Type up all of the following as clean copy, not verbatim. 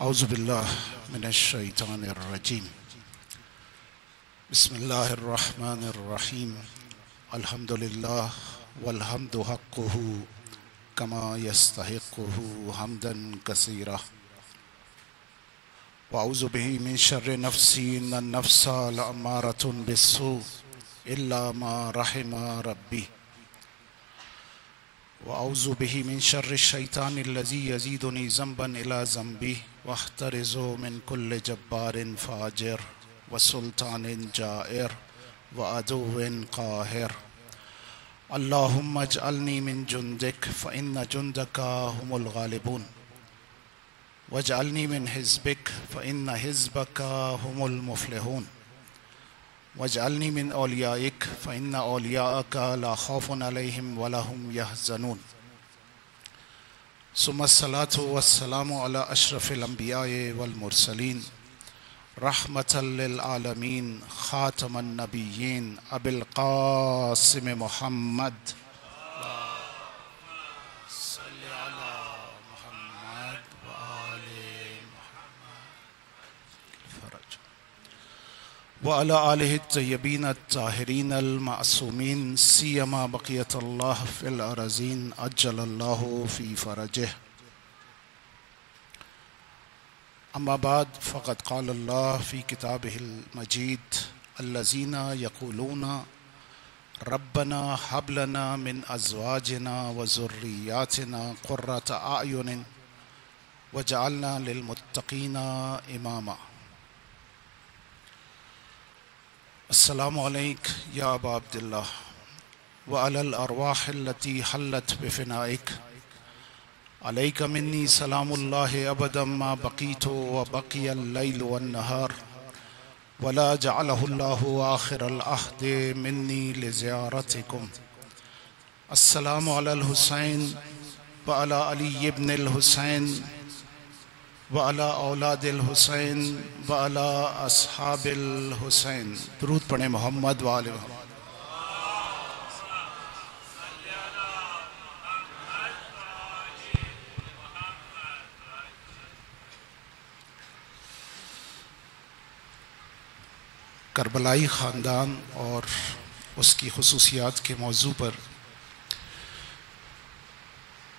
اعوذ باللہ من الشیطان الرجیم بسم اللہ الرحمن الرحیم الحمد للہ والحمد حقہ کما یستحقہ حمدا کثیرا واعوذ بہ من شر نفسی ان النفس لامارۃ بالسوء الا ما رحم ربی وأعوذ به من شر الشيطان الذي يزيدني ذنبا إلى ذنبي واحترز من كل جبار فاجر وسلطان جائر وعدو قاهر اللهم اجعلني من جندك فإن جندك هم الغالبون واجعلني من حزبك فإن حزبك هم المفلحون واجعلني من أوليائك فإن أولياءك لا خوف عليهم ولا هم يحزنون ثم الصلاة والسلام على أشرف الأنبياء والمرسلين رحمة للعالمين خاتم النبيين أبي القاسم محمد وعلى آلہ الطیبین الطاہرین المعصومین سیما بقیت اللہ فی الارضین عجل اللہ فی فرجہ اما بعد فقد قال اللہ فی کتابہ المجید الذین یقولون ربنا هب لنا من ازواجنا وذریاتنا قرۃ اعین وجعلنا للمتقین اماما السلام علیک یا ابا عبداللہ وعلی الارواح التي حلت بفنائک علیک منی سلام اللہ ابدا ما بقیت وبقی اللیل والنہار ولا جعلہ اللہ آخر العہد منی لزیارتکم السلام علی الحسین وعلی علی ابن الحسین وعلی اولاد الحسین وعلی اصحاب الحسین درود پڑھیں محمد وعلی محمد کربلائی خاندان اور اس کی خصوصیات کے موضوع پر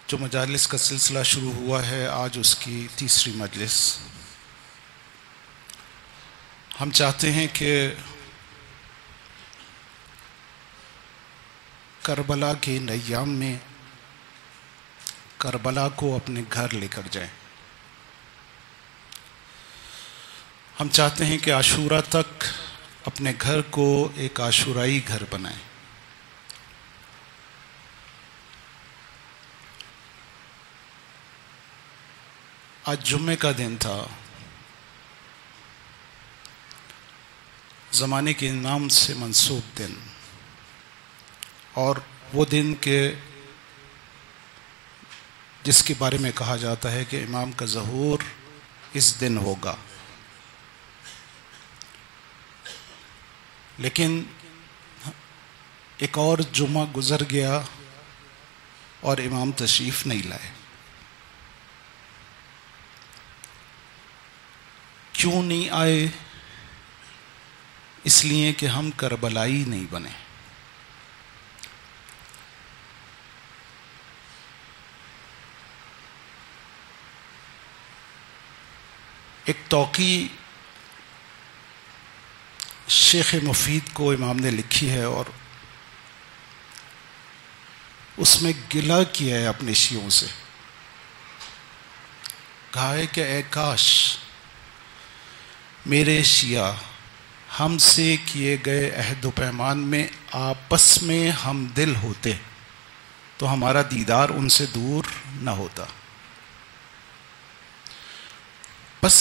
جو مجالس کا سلسلہ شروع ہوا ہے آج اس کی تیسری مجلس ہم چاہتے ہیں کہ کربلا کے ان ایام میں کربلا کو اپنے گھر لے کر جائیں ہم چاہتے ہیں کہ عاشورہ تک اپنے گھر کو ایک عاشورائی گھر بنائیں آج جمعے کا دن تھا زمانے کے نام سے منسوب دن اور وہ دن کے جس کے بارے میں کہا جاتا ہے کہ امام کا ظہور اس دن ہوگا لیکن ایک اور جمعہ گزر گیا اور امام تشریف نہیں لائے کیوں نہیں آئے اس لیے کہ ہم کربلائی نہیں بنے ایک توقیع شیخ مفید کو امام نے لکھی ہے اور اس میں گلہ کیا ہے اپنے شیعوں سے کہا ہے کہ اے کاش میرے شیعہ ہم سے کیے گئے عہد و پیمان میں آپس میں ہم دل ہوتے تو ہمارا دیدار ان سے دور نہ ہوتا بس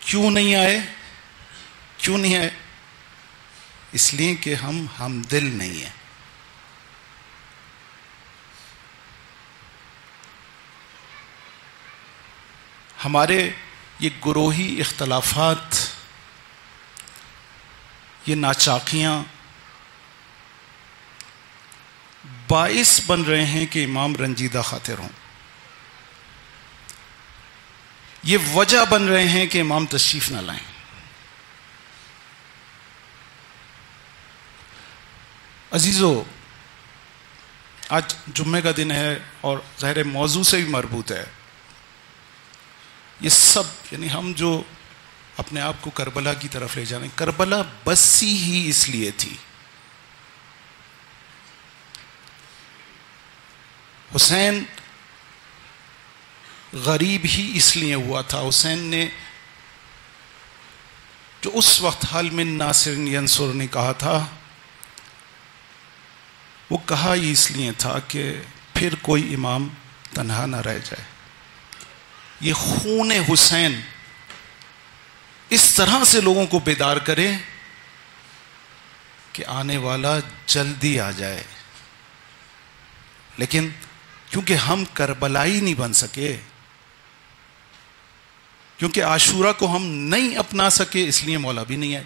کیوں نہیں آئے اس لیے کہ ہم دل نہیں ہیں ہمارے یہ گروہی اختلافات یہ ناچاکیاں باعث بن رہے ہیں کہ امام رنجیدہ خاطر ہوں. یہ وجہ بن رہے ہیں کہ امام تشریف نہ لائیں. عزیزو، آج جمعے کا دن ہے اور ظاہر موضوع سے بھی مربوط ہے. یہ سب یعنی ہم جو اپنے آپ کو کربلا کی طرف لے جانے، کربلا بسی ہی اس لیے تھی. حسین غریب ہی اس لیے ہوا تھا. حسین نے جو اس وقت حل من ناصر ینصر نے کہا تھا، وہ کہا ہی اس لیے تھا کہ پھر کوئی امام تنہا نہ رہ جائے. یہ خون حسین اس طرح سے لوگوں کو بیدار کرے کہ آنے والا جلدی آ جائے. لیکن کیونکہ ہم کربلائی نہیں بن سکے، کیونکہ عاشورہ کو ہم نہیں اپنا سکے، اس لیے مولا بھی نہیں آئے.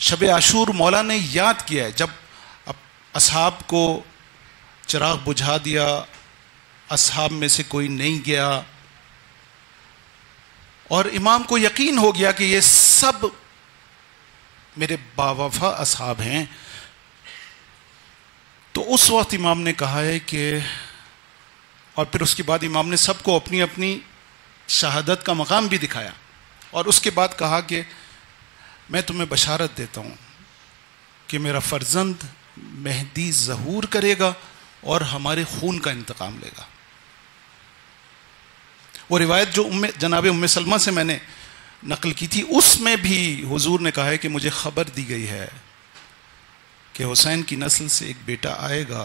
شب عاشور مولا نے یاد کیا ہے جب اصحاب کو چراغ بجھا دیا، اصحاب میں سے کوئی نہیں گیا اور امام کو یقین ہو گیا کہ یہ سب میرے باوفا اصحاب ہیں. تو اس وقت امام نے کہا ہے کہ، اور پھر اس کے بعد امام نے سب کو اپنی اپنی شہادت کا مقام بھی دکھایا، اور اس کے بعد کہا کہ میں تمہیں بشارت دیتا ہوں کہ میرا فرزند مہدی ظہور کرے گا اور ہمارے خون کا انتقام لے گا. وہ روایت جو جناب ام سلمہ سے میں نے نقل کی تھی، اس میں بھی حضور نے کہا ہے کہ مجھے خبر دی گئی ہے کہ حسین کی نسل سے ایک بیٹا آئے گا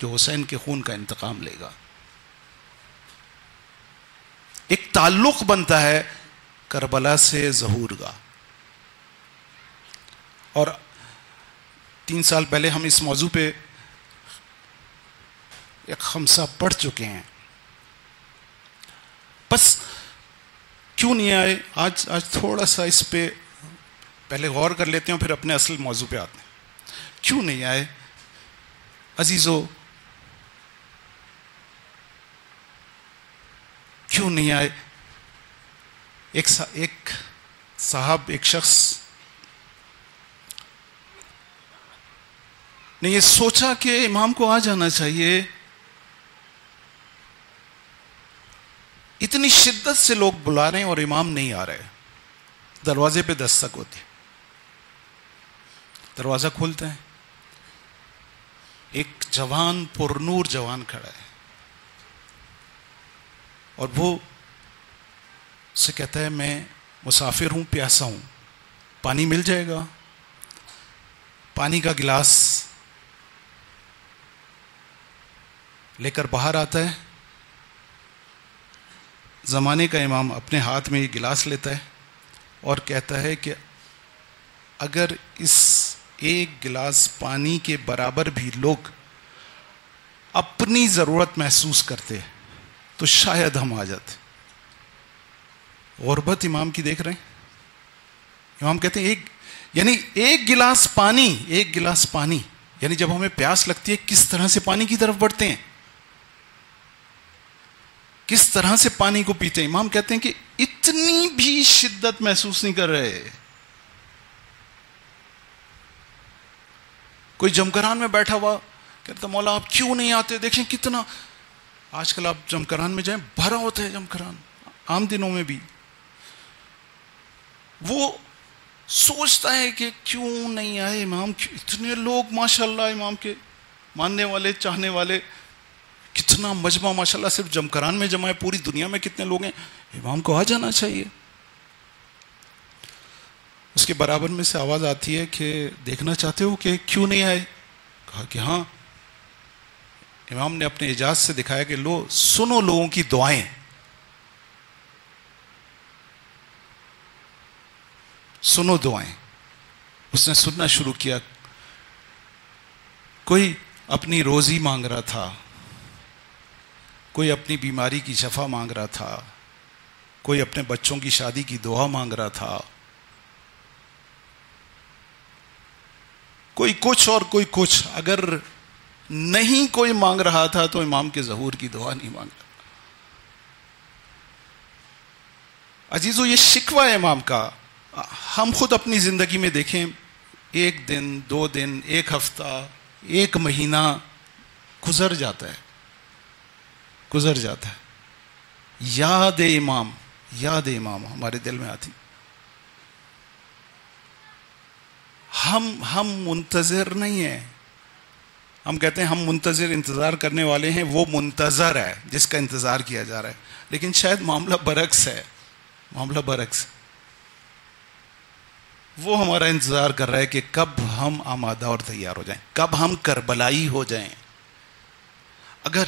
جو حسین کے خون کا انتقام لے گا. ایک تعلق بنتا ہے کربلا سے ظہور کا. اور 3 سال پہلے ہم اس موضوع پہ ایک خمسہ پڑھ چکے ہیں. بس کیوں نہیں آئے؟ آج تھوڑا سا اس پہ پہلے غور کر لیتے ہیں، پھر اپنے اصل موضوع پہ آتے ہیں. کیوں نہیں آئے عزیزو؟ کیوں نہیں آئے؟ ایک صاحب، ایک شخص نے یہ سوچا کہ امام کو آ جانا چاہیے. اتنی شدت سے لوگ بلا رہے ہیں اور امام نہیں آ رہے. دروازے پہ دستک ہوتی، دروازہ کھولتا ہے، ایک جوان پرنور جوان کھڑا ہے اور وہ سے کہتا ہے میں مسافر ہوں، پیاسا ہوں، پانی مل جائے گا؟ پانی کا گلاس لے کر باہر آتا ہے. زمانے کا امام اپنے ہاتھ میں یہ گلاس لیتا ہے اور کہتا ہے کہ اگر اس ایک گلاس پانی کے برابر بھی لوگ اپنی ضرورت محسوس کرتے تو شاید ہم آ جاتے. غربت امام کی دیکھ رہے ہیں. امام کہتے ہیں ایک گلاس پانی، یعنی جب ہمیں پیاس لگتی ہے کس طرح سے پانی کی طرف بڑھتے ہیں، کس طرح سے پانی کو پیتے ہیں. امام کہتے ہیں کہ اتنی بھی شدت محسوس نہیں کر رہے. کوئی جمکران میں بیٹھا ہوا کہتا مولا آپ کیوں نہیں آتے؟ دیکھیں کتنا آج کل آپ جمکران میں جائیں بھرا ہوتا ہے جمکران، عام دنوں میں بھی. وہ سوچتا ہے کہ کیوں نہیں آئے امام. اتنے لوگ ماشاءاللہ امام کے ماننے والے، چاہنے والے، کتنا مجمع ماشاءاللہ صرف جمکران میں جمع ہے. پوری دنیا میں کتنے لوگ ہیں، امام کو آ جانا چاہیے. اس کے برابر میں سے آواز آتی ہے کہ دیکھنا چاہتے ہو کہ کیوں نہیں آئے؟ کہا کہ ہاں. امام نے اپنے اعجاز سے دکھایا کہ لو سنو لوگوں کی دعائیں. سنو دعائیں. اس نے سننا شروع کیا. کوئی اپنی روزی مانگ رہا تھا، کوئی اپنی بیماری کی شفا مانگ رہا تھا، کوئی اپنے بچوں کی شادی کی دعا مانگ رہا تھا، کوئی کچھ اور کوئی کچھ. اگر نہیں کوئی مانگ رہا تھا تو امام کے ظہور کی دعا نہیں مانگ رہا. عزیزو یہ شکوہ ہے امام کا. ہم خود اپنی زندگی میں دیکھیں, ایک دن, 2 دن, 1 ہفتہ, 1 مہینہ گزر جاتا ہے, گزر جاتا ہے, یاد امام, یاد امام ہمارے دل میں آتی. ہم منتظر نہیں ہیں. ہم کہتے ہیں ہم منتظر, انتظار کرنے والے ہیں, وہ منتظر ہے جس کا انتظار کیا جا رہا ہے. لیکن شاید معاملہ برعکس ہے, معاملہ برعکس. وہ ہمارا انتظار کر رہا ہے کہ کب ہم آمادہ اور تیار ہو جائیں, کب ہم کربلائی ہو جائیں. اگر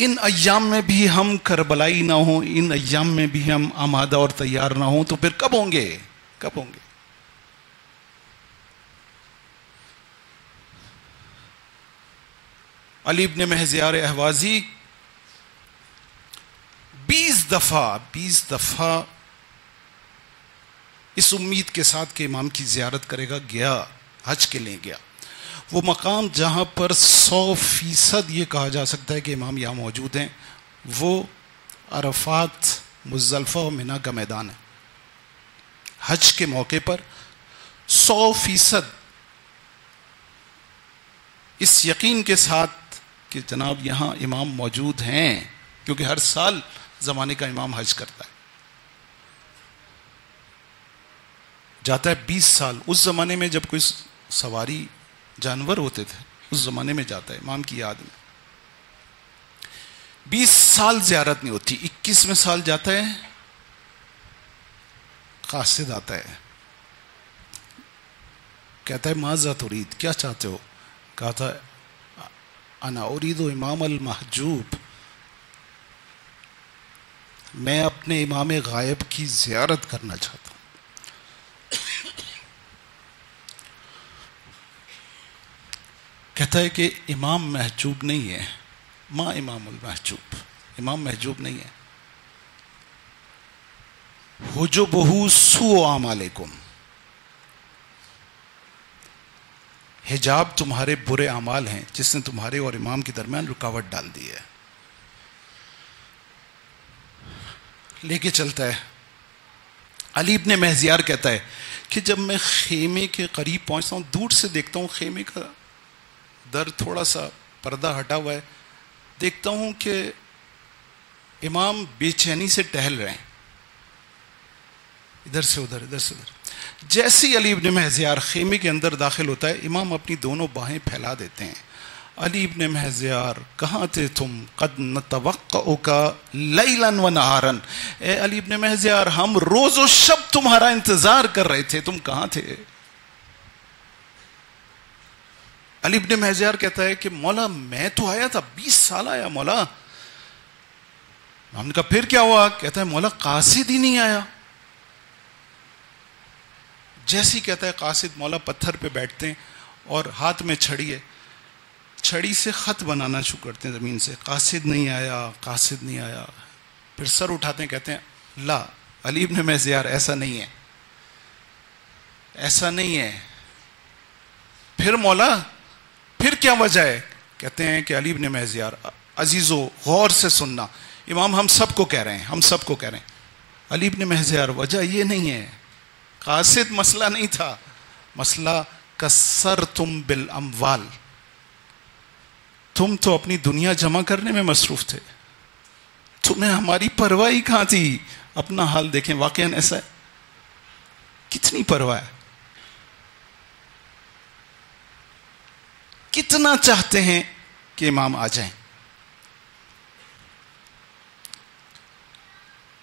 ان ایام میں بھی ہم کربلائی نہ ہوں, ان ایام میں بھی ہم آمادہ اور تیار نہ ہوں, تو پھر کب ہوں گے, کب ہوں گے؟ علی ابن مہزیار اہوازی 20 دفعہ اس امید کے ساتھ کہ امام کی زیارت کرے گا گیا, حج کے لیے گیا. وہ مقام جہاں پر 100% یہ کہا جا سکتا ہے کہ امام یہاں موجود ہیں, وہ عرفات, مزدلفہ اور منی کا میدان ہے. حج کے موقع پر 100% اس یقین کے ساتھ کہ جناب یہاں امام موجود ہیں, کیونکہ ہر سال زمانے کا امام حج کرتا ہے, جاتا ہے 20 سال. اس زمانے میں جب کوئی سواری جانور ہوتے تھے, اس زمانے میں جاتا ہے امام کی یاد میں. 20 سال زیارت نہیں ہوتی. 21ویں سال جاتا ہے, قاصد آتا ہے, کہتا ہے ماذا ترید, کیا چاہتے ہو؟ کہتا ہے انا ارید امام المحجوب, میں اپنے امام غائب کی زیارت کرنا چاہتا ہوں. کہتا ہے کہ امام محجوب نہیں ہے, ما امام المحجوب, امام محجوب نہیں ہے. حجبہ سوء اعمالکم, حجاب تمہارے برے اعمال ہیں جس نے تمہارے اور امام کے درمیان رکاوٹ ڈال دی ہے. لے کے چلتا ہے. علی ابن مہزیار کہتا ہے کہ جب میں خیمے کے قریب پہنچتا ہوں, دور سے دیکھتا ہوں خیمے کا در تھوڑا سا پردہ ہٹا ہوا ہے, دیکھتا ہوں کہ امام بے چینی سے ٹہل رہے ہیں, ادھر سے ادھر, ادھر سے ادھر. جیسے ہی علی ابن مہزیار خیمے کے اندر داخل ہوتا ہے, امام اپنی دونوں باہیں پھیلا دیتے ہیں. علی ابن مہزیار کہاں تھے تم؟ قد نتوقعک لیلا و نہارا, اے علی ابن مہزیار ہم روز و شب تمہارا انتظار کر رہے تھے, تم کہاں تھے؟ علی ابن مہزیار کہتا ہے کہ مولا میں تو آیا تھا, 20 سال آیا مولا. ہم نے کہا پھر کیا ہوا؟ کہتا ہے مولا قاصد ہی نہیں آیا. جیسی کہتا ہے قاصد, مولا پتھر پہ بیٹھتے ہیں اور ہاتھ میں چھڑی ہے, چھڑی سے خط بنانا شروع کرتے ہیں زمین سے. قاصد نہیں آیا, قاصد نہیں آیا. پھر سر اٹھاتے ہیں, کہتے ہیں لا علی ابن مہزیار ایسا نہیں ہے, ایسا نہیں ہے. پھر مولا پھر کیا وجہ ہے؟ کہتے ہیں کہ علی ابن مہزیار عزیزو غور سے سننا, امام ہم سب کو کہہ رہے ہیں, ہم سب کو کہہ رہے ہیں. علی ابن مہزیار وجہ یہ نہیں ہے, قاصد مسئلہ نہیں تھا, مسئلہ کسرتم بالاموال, تم تو اپنی دنیا جمع کرنے میں مصروف تھے, تمہیں ہماری پرواہ ہی کہاں تھی. اپنا حال دیکھیں, واقعاً ایسا ہے, کتنی پرواہ ہے, کتنا چاہتے ہیں کہ امام آ جائیں.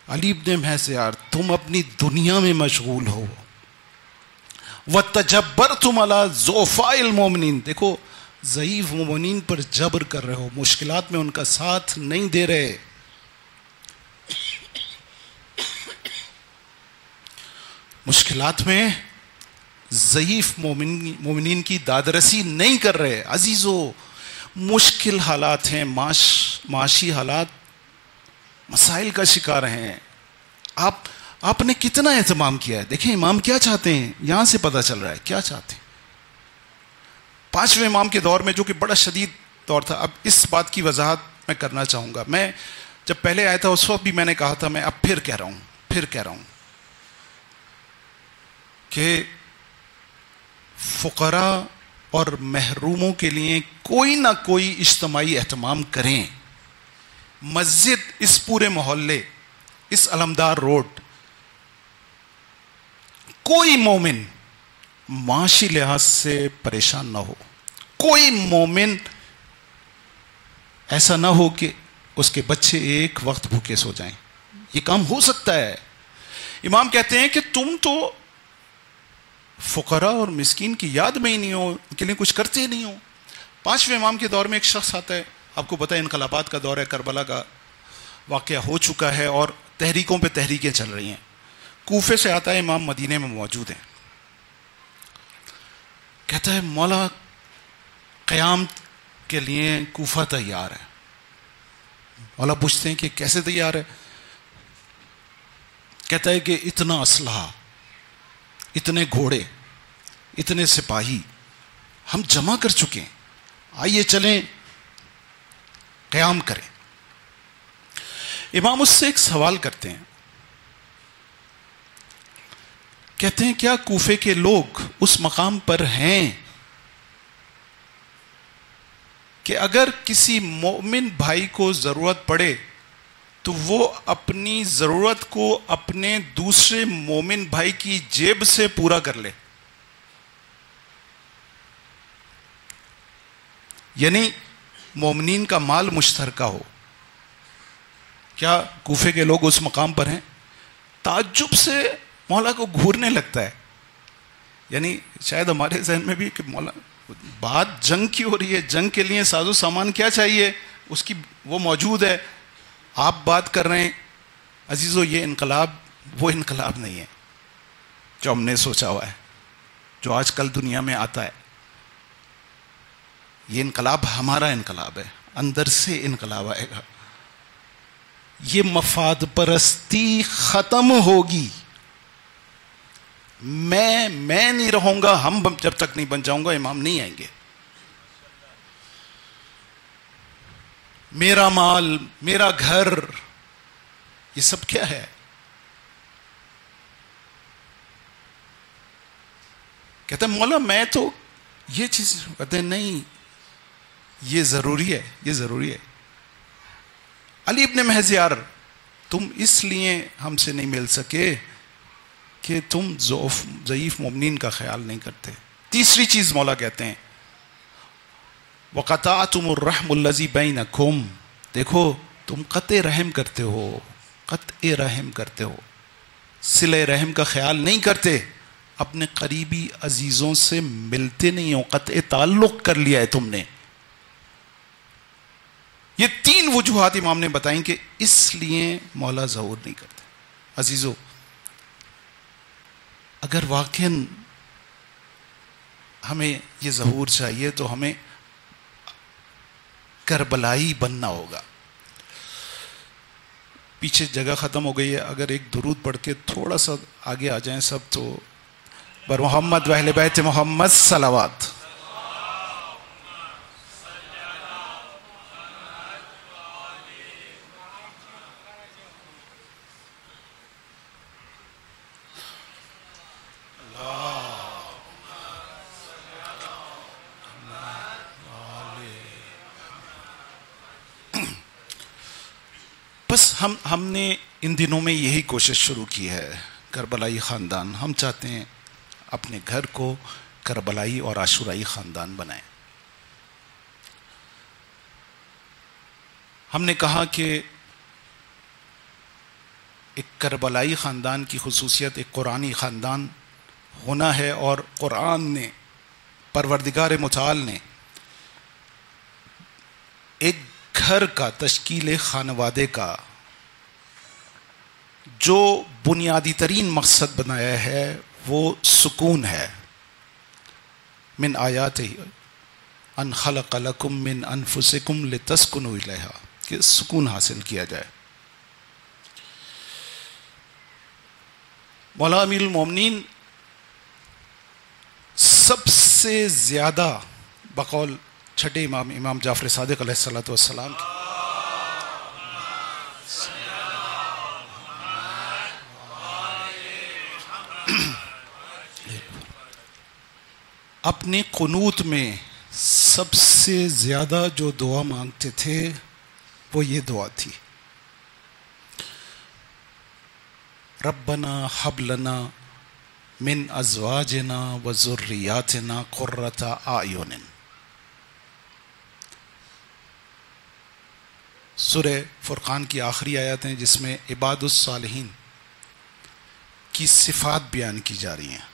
علی ابن مہزیار تم اپنی دنیا میں مشغول ہو. وَتَجَبَّرْتُمْ عَلَى ضُعَفَاءِ الْمُؤْمِنِينَ, دیکھو ضعیف مومنین پر جبر کر رہے ہو, مشکلات میں ان کا ساتھ نہیں دے رہے. مشکلات میں ضعیف مومنین کی دادرسی نہیں کر رہے. عزیزو مشکل حالات ہیں, معاشی حالات, مسائل کا شکار ہیں. آپ نے کتنا اہتمام کیا ہے. دیکھیں امام کیا چاہتے ہیں, یہاں سے پتہ چل رہا ہے کیا چاہتے ہیں. 5ویں امام کے دور میں جو کہ بڑا شدید دور تھا. اب اس بات کی وضاحت میں کرنا چاہوں گا. میں جب پہلے آیا تھا اس وقت بھی میں نے کہا تھا, میں اب پھر کہہ رہا ہوں کہ فقراء اور محروموں کے لیے کوئی نہ کوئی اجتماعی اہتمام کریں. مسجد اس پورے محلے, اس علمدار روڈ, کوئی مومن معاشی لحاظ سے پریشان نہ ہو. کوئی مومن ایسا نہ ہو کہ اس کے بچے ایک وقت بھوکے سو جائیں. یہ کام ہو سکتا ہے. امام کہتے ہیں کہ تم تو فقراء اور مسکین کی یاد میں ہی نہیں ہو, ان کے لیے کچھ کرتے ہی نہیں ہو. 5ویں امام کے دور میں ایک شخص آتا ہے, آپ کو پتہ ہے انقلابات کا دور ہے, کربلا کا واقعہ ہو چکا ہے اور تحریکوں پہ تحریکیں چل رہی ہیں. کوفے سے آتا ہے, امام مدینے میں موجود ہیں. کہتا ہے مولا قیام کے لیے کوفہ تیار ہے. مولا پوچھتے ہیں کہ کیسے تیار ہے؟ کہتا ہے کہ اتنا اسلحہ, اتنے گھوڑے, اتنے سپاہی ہم جمع کر چکے ہیں, آئیے چلیں قیام کریں. امام اس سے ایک سوال کرتے ہیں, کہتے ہیں کیا کوفے کے لوگ اس مقام پر ہیں کہ اگر کسی مومن بھائی کو ضرورت پڑے تو وہ اپنی ضرورت کو اپنے دوسرے مومن بھائی کی جیب سے پورا کر لے؟ یعنی مومنین کا مال مشترکہ ہو. کیا کوفے کے لوگ اس مقام پر ہیں؟ تعجب سے مولا کو گھورنے لگتا ہے. یعنی شاید ہمارے ذہن میں بھی کہ مولا بات جنگ کی ہو رہی ہے, جنگ کے لیے ساز و سامان کیا چاہیے, اس کی وہ موجود ہے, آپ بات کر رہے ہیں. عزیزو, یہ انقلاب وہ انقلاب نہیں ہے جو ہم نے سوچا ہوا ہے, جو آج کل دنیا میں آتا ہے. یہ انقلاب ہمارا انقلاب ہے, اندر سے انقلاب آئے گا. یہ مفاد پرستی ختم ہوگی. میں نہیں رہوں گا, ہم جب تک نہیں بن جاؤں گا امام نہیں آئیں گے. میرا مال, میرا گھر, یہ سب کیا ہے؟ کہتا ہے مولا میں تو یہ چیز, کہتے ہیں نہیں یہ ضروری ہے, یہ ضروری ہے. علی ابن مہزیار, تم اس لیے ہم سے نہیں مل سکے کہ تم ضعیف مومنین کا خیال نہیں کرتے. تیسری چیز مولا کہتے ہیں وَقَطَعْتُمُ الرَّحْمُ الَّذِي بَيْنَكُمْ, دیکھو تم قطع رحم کرتے ہو, قطع رحم کرتے ہو, صلہ رحم کا خیال نہیں کرتے, اپنے قریبی عزیزوں سے ملتے نہیں ہو, قطع تعلق کر لیا ہے تم نے. یہ 3 وجوہات امام نے بتائیں کہ اس لیے مولا ظہور نہیں کرتے. عزیزو, اگر واقعاً ہمیں یہ ظہور چاہیے تو ہمیں کربلائی بننا ہوگا. پیچھے جگہ ختم ہو گئی ہے, اگر ایک درود پڑھ کے تھوڑا سا آگے آ جائیں سب تو. بر محمد و اہل بیت محمد صلوات. بس ہم نے ان دنوں میں یہی کوشش شروع کی ہے, کربلائی خاندان. ہم چاہتے ہیں اپنے گھر کو کربلائی اور عاشورائی خاندان بنائیں. ہم نے کہا کہ ایک کربلائی خاندان کی خصوصیت ایک قرآنی خاندان ہونا ہے, اور قرآن نے, پروردگار متعال نے ایک گھر کا, تشکیل خانوادے کا جو بنیادی ترین مقصد بنایا ہے وہ سکون ہے. من آیاتہ ان خلق لکم من انفسکم لتسکنوا الیہا, کہ سکون حاصل کیا جائے. مولا امیر المومنین سب سے زیادہ بقول چھٹے امام امام جعفر صادق علیہ الصلوۃ والسلام کی اپنے قنوت میں سب سے زیادہ جو دعا مانگتے تھے وہ یہ دعا تھی، ربنا ہب لنا من ازواجنا و ذریاتنا قرۃ اعین۔ سورہ فرقان کی آخری آیات ہیں جس میں عباد الصالحین کی صفات بیان کی جا رہی ہیں،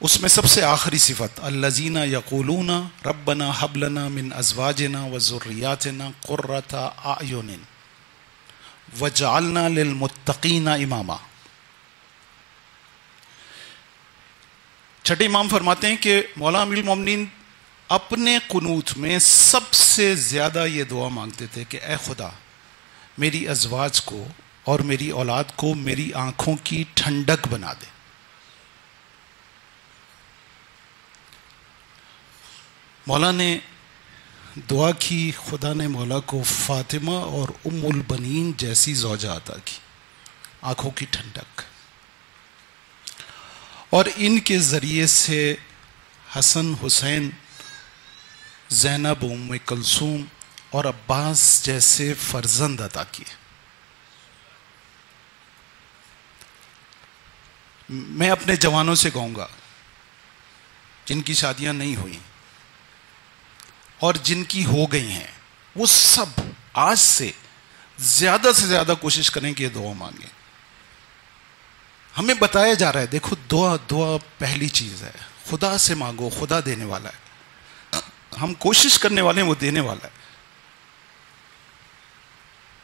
اس میں سب سے آخری صفت الذین یقولون ربنا ہب لنا من ازواجنا و ذریاتنا قرۃ اعین وجعلنا للمتقین اماما۔ چھٹے امام فرماتے ہیں کہ مولا امیر المومنین اپنے قنوت میں سب سے زیادہ یہ دعا مانگتے تھے کہ اے خدا میری ازواج کو اور میری اولاد کو میری آنکھوں کی ٹھنڈک بنا دے۔ مولا نے دعا کی، خدا نے مولا کو فاطمہ اور ام البنین جیسی زوجہ عطا کی، آنکھوں کی ٹھنڈک، اور ان کے ذریعے سے حسن، حسین، زینب، ام کلثوم اور عباس جیسے فرزند عطا کیے۔ میں اپنے جوانوں سے کہوں گا جن کی شادیاں نہیں ہوئیں اور جن کی ہو گئی ہیں، وہ سب آج سے زیادہ کوشش کریں کہ یہ دعا مانگیں۔ ہمیں بتایا جا رہا ہے، دیکھو دعا پہلی چیز ہے، خدا سے مانگو، خدا دینے والا ہے، ہم کوشش کرنے والے ہیں، وہ دینے والا ہے۔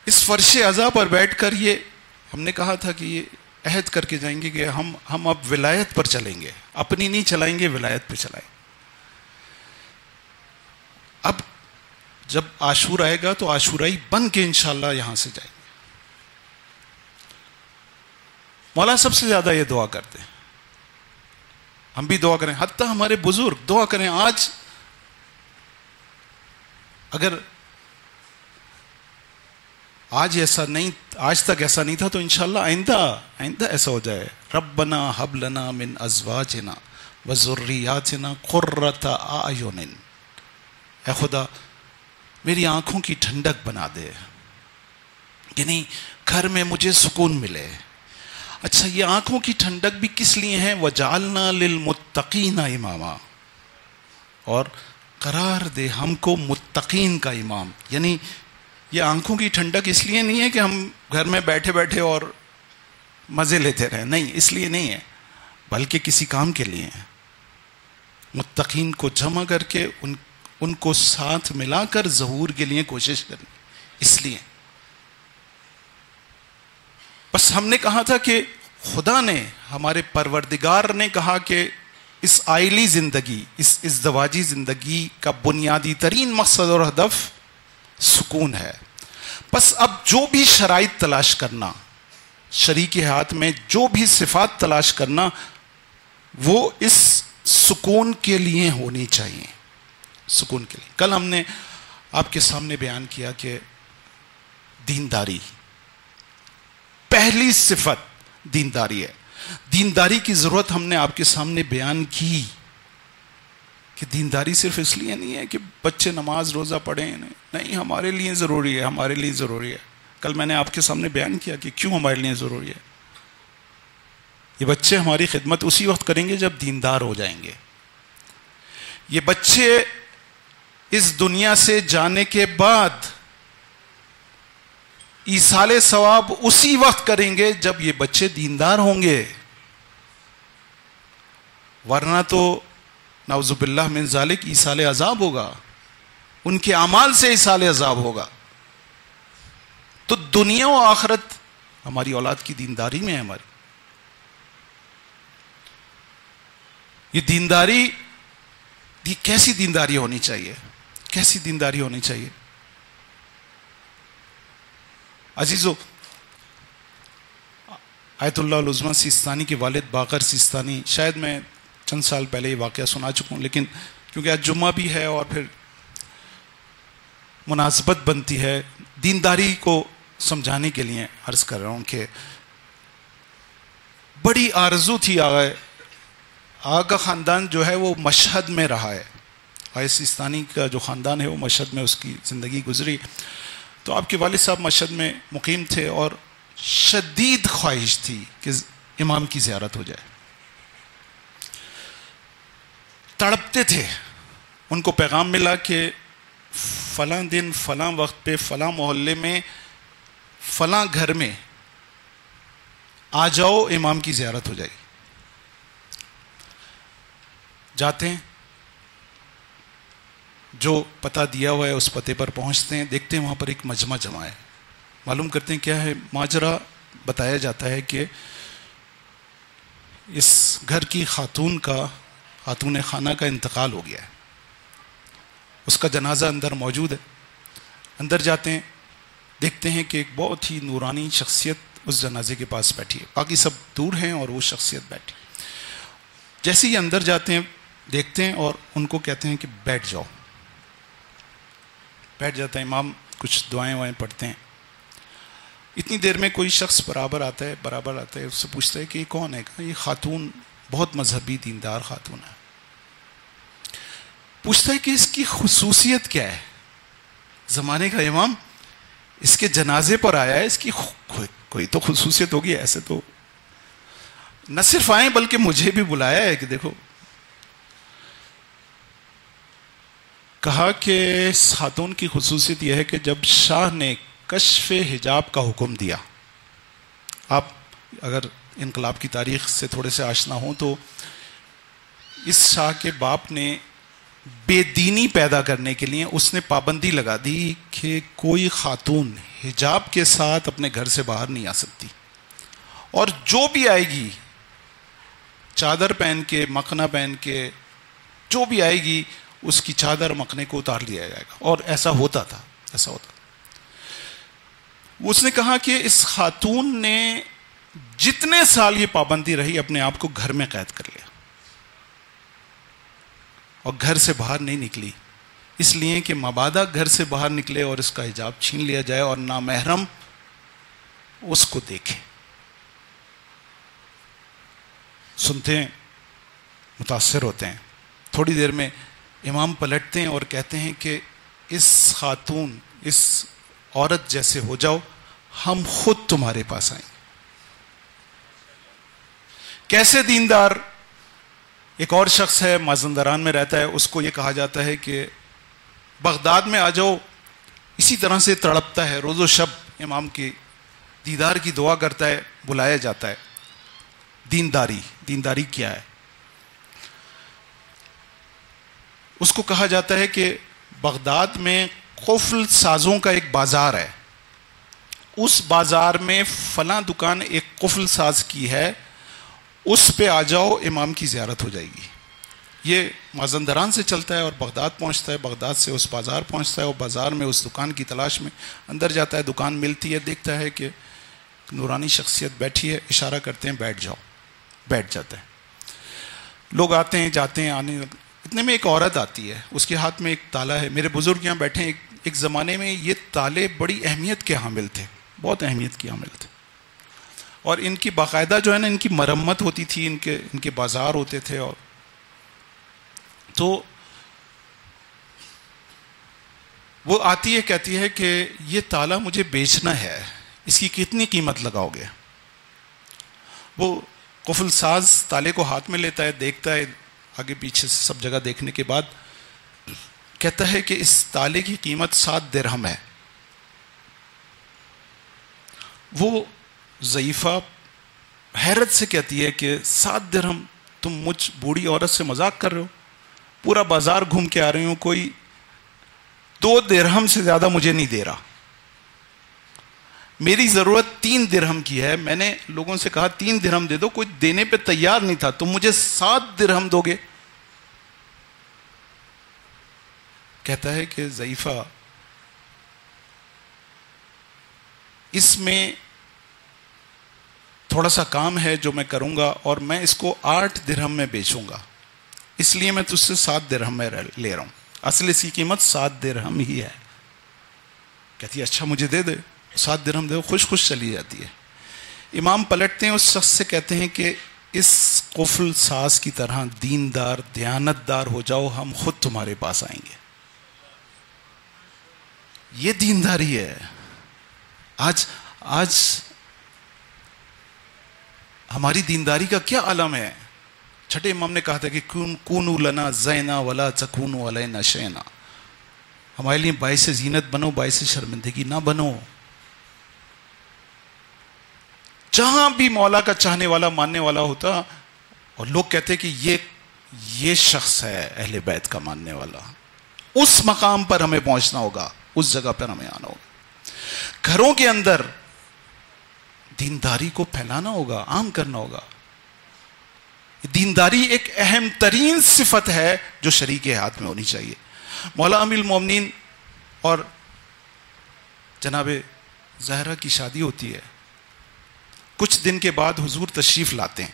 اس فرش عزا پر بیٹھ کر یہ ہم نے کہا تھا کہ یہ عہد کر کے جائیں گے کہ ہم اب ولایت پر چلیں گے، اپنی نہیں چلائیں گے، ولایت پہ چلائیں گے۔ اب جب عاشور آئے گا تو عاشورائی بن کے انشاءاللہ یہاں سے جائیں گے۔ مولا سب سے زیادہ یہ دعا کرتے ہیں، ہم بھی دعا کریں، حتیٰ ہمارے بزرگ دعا کریں۔ اگر آج تک ایسا نہیں تھا تو انشاءاللہ آئندہ ایسا ہو جائے۔ ربنا ہب لنا من ازواجنا و ذریاتنا قرۃ اعین، اے خدا میری آنکھوں کی ٹھنڈک بنا دے، یعنی گھر میں مجھے سکون ملے۔ اچھا، یہ آنکھوں کی ٹھنڈک بھی کس لیے ہے؟ وجعلنا للمتقین اماما، اور قرار دے ہم کو متقین کا امام۔ یعنی یہ آنکھوں کی ٹھنڈک اس لیے نہیں ہے کہ ہم گھر میں بیٹھے بیٹھے اور مزے لیتے رہیں، نہیں، اس لیے نہیں ہے، بلکہ کسی کام کے لیے ہے۔ متقین کو جمع کر کے ان کو ساتھ ملا کر ظہور کے لیے کوشش کرنی، اس لیے۔ بس ہم نے کہا تھا کہ خدا نے، ہمارے پروردگار نے کہا کہ اس آئلی زندگی، اس ازدواجی زندگی کا بنیادی ترین مقصد اور ہدف سکون ہے۔ بس اب جو بھی شرائط تلاش کرنا، شریک حیات میں جو بھی صفات تلاش کرنا، وہ اس سکون کے لیے ہونی چاہیے، سکون کے لیے۔ کل ہم نے آپ کے سامنے بیان کیا کہ دینداری، پہلی صفت دینداری ہے۔ دینداری کی ضرورت ہم نے آپ کے سامنے بیان کی کہ دینداری صرف اس لیے نہیں ہے کہ بچے نماز روزہ پڑھیں، نہیں، ہمارے لیے ضروری ہے، ہمارے لیے ضروری ہے۔ کل میں نے آپ کے سامنے بیان کیا کہ کیوں ہمارے لیے ضروری ہے۔ یہ بچے ہماری خدمت اسی وقت کریں گے جب دیندار ہو جائیں گے۔ یہ بچے اس دنیا سے جانے کے بعد ایصال ثواب اسی وقت کریں گے جب یہ بچے دیندار ہوں گے، ورنہ تو نعوذ باللہ من ذالک ایصال عذاب ہوگا، ان کے اعمال سے ایصال عذاب ہوگا۔ تو دنیا و آخرت ہماری اولاد کی دینداری میں ہے۔ ہماری یہ دینداری، یہ کیسی دینداری ہونی چاہیے، کیسی دینداری ہونی چاہیے؟ عزیزو، آیت اللہ العظمیٰ سیستانی کے والد باقر سیستانی، شاید میں چند سال پہلے یہ واقعہ سنا چکا ہوں، لیکن کیونکہ آج جمعہ بھی ہے اور پھر مناسبت بنتی ہے، دینداری کو سمجھانے کے لیے عرض کر رہا ہوں کہ بڑی آرزو تھی آقا کا خاندان جو ہے وہ مشہد میں رہا ہے، آقا سیستانی کا جو خاندان ہے وہ مشہد میں اس کی زندگی گزری، تو آپ کے والد صاحب مشہد میں مقیم تھے اور شدید خواہش تھی کہ امام کی زیارت ہو جائے، تڑپتے تھے، ان کو پیغام ملا کہ فلاں دن فلاں وقت پہ فلاں محلے میں فلاں گھر میں آ جاؤ، امام کی زیارت ہو جائے گی۔ جاتے ہیں، جو پتہ دیا ہوا ہے اس پتے پر پہنچتے ہیں، دیکھتے ہیں وہاں پر ایک مجمع جمع ہے، معلوم کرتے ہیں کیا ہے ماجرا۔ بتایا جاتا ہے کہ اس گھر کی خاتون خانہ کا انتقال ہو گیا ہے، اس کا جنازہ اندر موجود ہے۔ اندر جاتے ہیں، دیکھتے ہیں کہ ایک بہت ہی نورانی شخصیت اس جنازے کے پاس بیٹھی ہے، باقی سب دور ہیں اور وہ شخصیت بیٹھی۔ جیسے ہی اندر جاتے ہیں دیکھتے ہیں اور ان کو کہتے ہیں کہ بیٹھ جاؤ۔ بیٹھ جاتا ہے امام، کچھ دعائیں وائیں پڑھتے ہیں۔ اتنی دیر میں کوئی شخص برابر آتا ہے، اس سے پوچھتا ہے کہ یہ کون ہے؟ کہا یہ خاتون بہت مذہبی دیندار خاتون ہے۔ پوچھتا ہے کہ اس کی خصوصیت کیا ہے؟ زمانے کا امام اس کے جنازے پر آیا ہے، اس کی کوئی تو خصوصیت ہوگی، ایسے تو نہ صرف آئیں بلکہ مجھے بھی بلایا ہے کہ دیکھو۔ کہا کہ اس خاتون کی خصوصیت یہ ہے کہ جب شاہ نے کشف حجاب کا حکم دیا، آپ اگر انقلاب کی تاریخ سے تھوڑے سے آشنا ہوں تو اس شاہ کے باپ نے بے دینی پیدا کرنے کے لیے اس نے پابندی لگا دی کہ کوئی خاتون حجاب کے ساتھ اپنے گھر سے باہر نہیں آ سکتی، اور جو بھی آئے گی چادر پہن کے، مکھنا پہن کے، جو بھی آئے گی اس کی چادر مکھنے کو اتار لیا جائے گا، اور ایسا ہوتا تھا۔ اس نے کہا کہ اس خاتون نے جتنے سال یہ پابندی رہی اپنے آپ کو گھر میں قید کر لیا اور گھر سے باہر نہیں نکلی، اس لیے کہ مبادا گھر سے باہر نکلے اور اس کا حجاب چھین لیا جائے اور نامحرم اس کو دیکھے۔ سنتے ہیں، متاثر ہوتے ہیں۔ تھوڑی دیر میں امام پلٹتے ہیں اور کہتے ہیں کہ اس خاتون، اس عورت جیسے ہو جاؤ، ہم خود تمہارے پاس آئیں۔ کیسے دیندار؟ ایک اور شخص ہے، مازندران میں رہتا ہے، اس کو یہ کہا جاتا ہے کہ بغداد میں آ جاؤ، اسی طرح سے تڑپتا ہے، روز و شب امام کی دیدار کی دعا کرتا ہے، بلایا جاتا ہے۔ دینداری کیا ہے؟ اس کو کہا جاتا ہے کہ بغداد میں قفل سازوں کا ایک بازار ہے، اس بازار میں فلاں دکان ایک قفل ساز کی ہے، اس پہ آ جاؤ، امام کی زیارت ہو جائے گی۔ یہ مازندران سے چلتا ہے اور بغداد پہنچتا ہے، بغداد سے اس بازار پہنچتا ہے اور بازار میں اس دکان کی تلاش میں اندر جاتا ہے، دکان ملتی ہے، دیکھتا ہے کہ نورانی شخصیت بیٹھی ہے، اشارہ کرتے ہیں بیٹھ جاؤ، بیٹھ جاتا ہے۔ لوگ آتے ہیں جاتے ہیں، آنے اتنے میں ایک عورت آتی ہے، اس کے ہاتھ میں ایک تالا ہے۔ میرے بزرگ یہاں بیٹھے ہیں، ایک زمانے میں یہ تالے بڑی اہمیت کے حامل تھے، بہت اہمیت کے حامل تھے، اور ان کی باقاعدہ جو ہے نا ان کی مرمت ہوتی تھی، ان کے بازار ہوتے تھے۔ اور تو وہ آتی ہے، کہتی ہے کہ یہ تالا مجھے بیچنا ہے، اس کی کتنی قیمت لگاؤ گے؟ وہ قفل ساز تالے کو ہاتھ میں لیتا ہے، دیکھتا ہے آگے پیچھے سے سب جگہ دیکھنے کے بعد کہتا ہے کہ اس تالے کی قیمت 7 درہم ہے۔ وہ ضعیفہ حیرت سے کہتی ہے کہ 7 درہم؟ تم مجھ بوڑھی عورت سے مذاق کر رہے ہو؟ پورا بازار گھوم کے آ رہی ہوں، کوئی 2 درہم سے زیادہ مجھے نہیں دے رہا، میری ضرورت 3 درہم کی ہے، میں نے لوگوں سے کہا 3 درہم دے دو، کوئی دینے پہ تیار نہیں تھا، تم مجھے 7 درہم دو گے؟ کہتا ہے کہ ضعیفہ اس میں تھوڑا سا کام ہے جو میں کروں گا، اور میں اس کو 8 درہم میں بیچوں گا، اس لیے میں تجھ سے 7 درہم میں لے رہا ہوں. اصل اس کی قیمت 7 درہم ہی ہے. کہتی ہے اچھا مجھے دے دے. 7 درہم دے. خوش خوش چلی جاتی ہے. امام پلٹتے ہیں، اس شخص سے کہتے ہیں کہ اس قفل ساز کی طرح دیندار دیانتدار ہو جاؤ، ہم خود تمہارے پاس آئیں گے. یہ دینداری ہے. آج ہماری دینداری کا کیا عالم ہے. چھٹے امام نے کہا تھا کہ کونو لنا زینا ولا تکونو علینا شینا. ہمارے لیے باعث زینت بنو، باعث شرمندگی نہ بنو. جہاں بھی مولا کا چاہنے والا ماننے والا ہوتا اور لوگ کہتے کہ یہ شخص ہے اہل بیت کا ماننے والا، اس مقام پر ہمیں پہنچنا ہوگا، اس جگہ پر ہمیں آنا ہوگا. گھروں کے اندر دینداری کو پھیلانا ہوگا، عام کرنا ہوگا. دینداری ایک اہم ترین صفت ہے جو شریک ہاتھ میں ہونی چاہیے. مولا امیر المومنین اور جناب زہرا کی شادی ہوتی ہے. کچھ دن کے بعد حضور تشریف لاتے ہیں.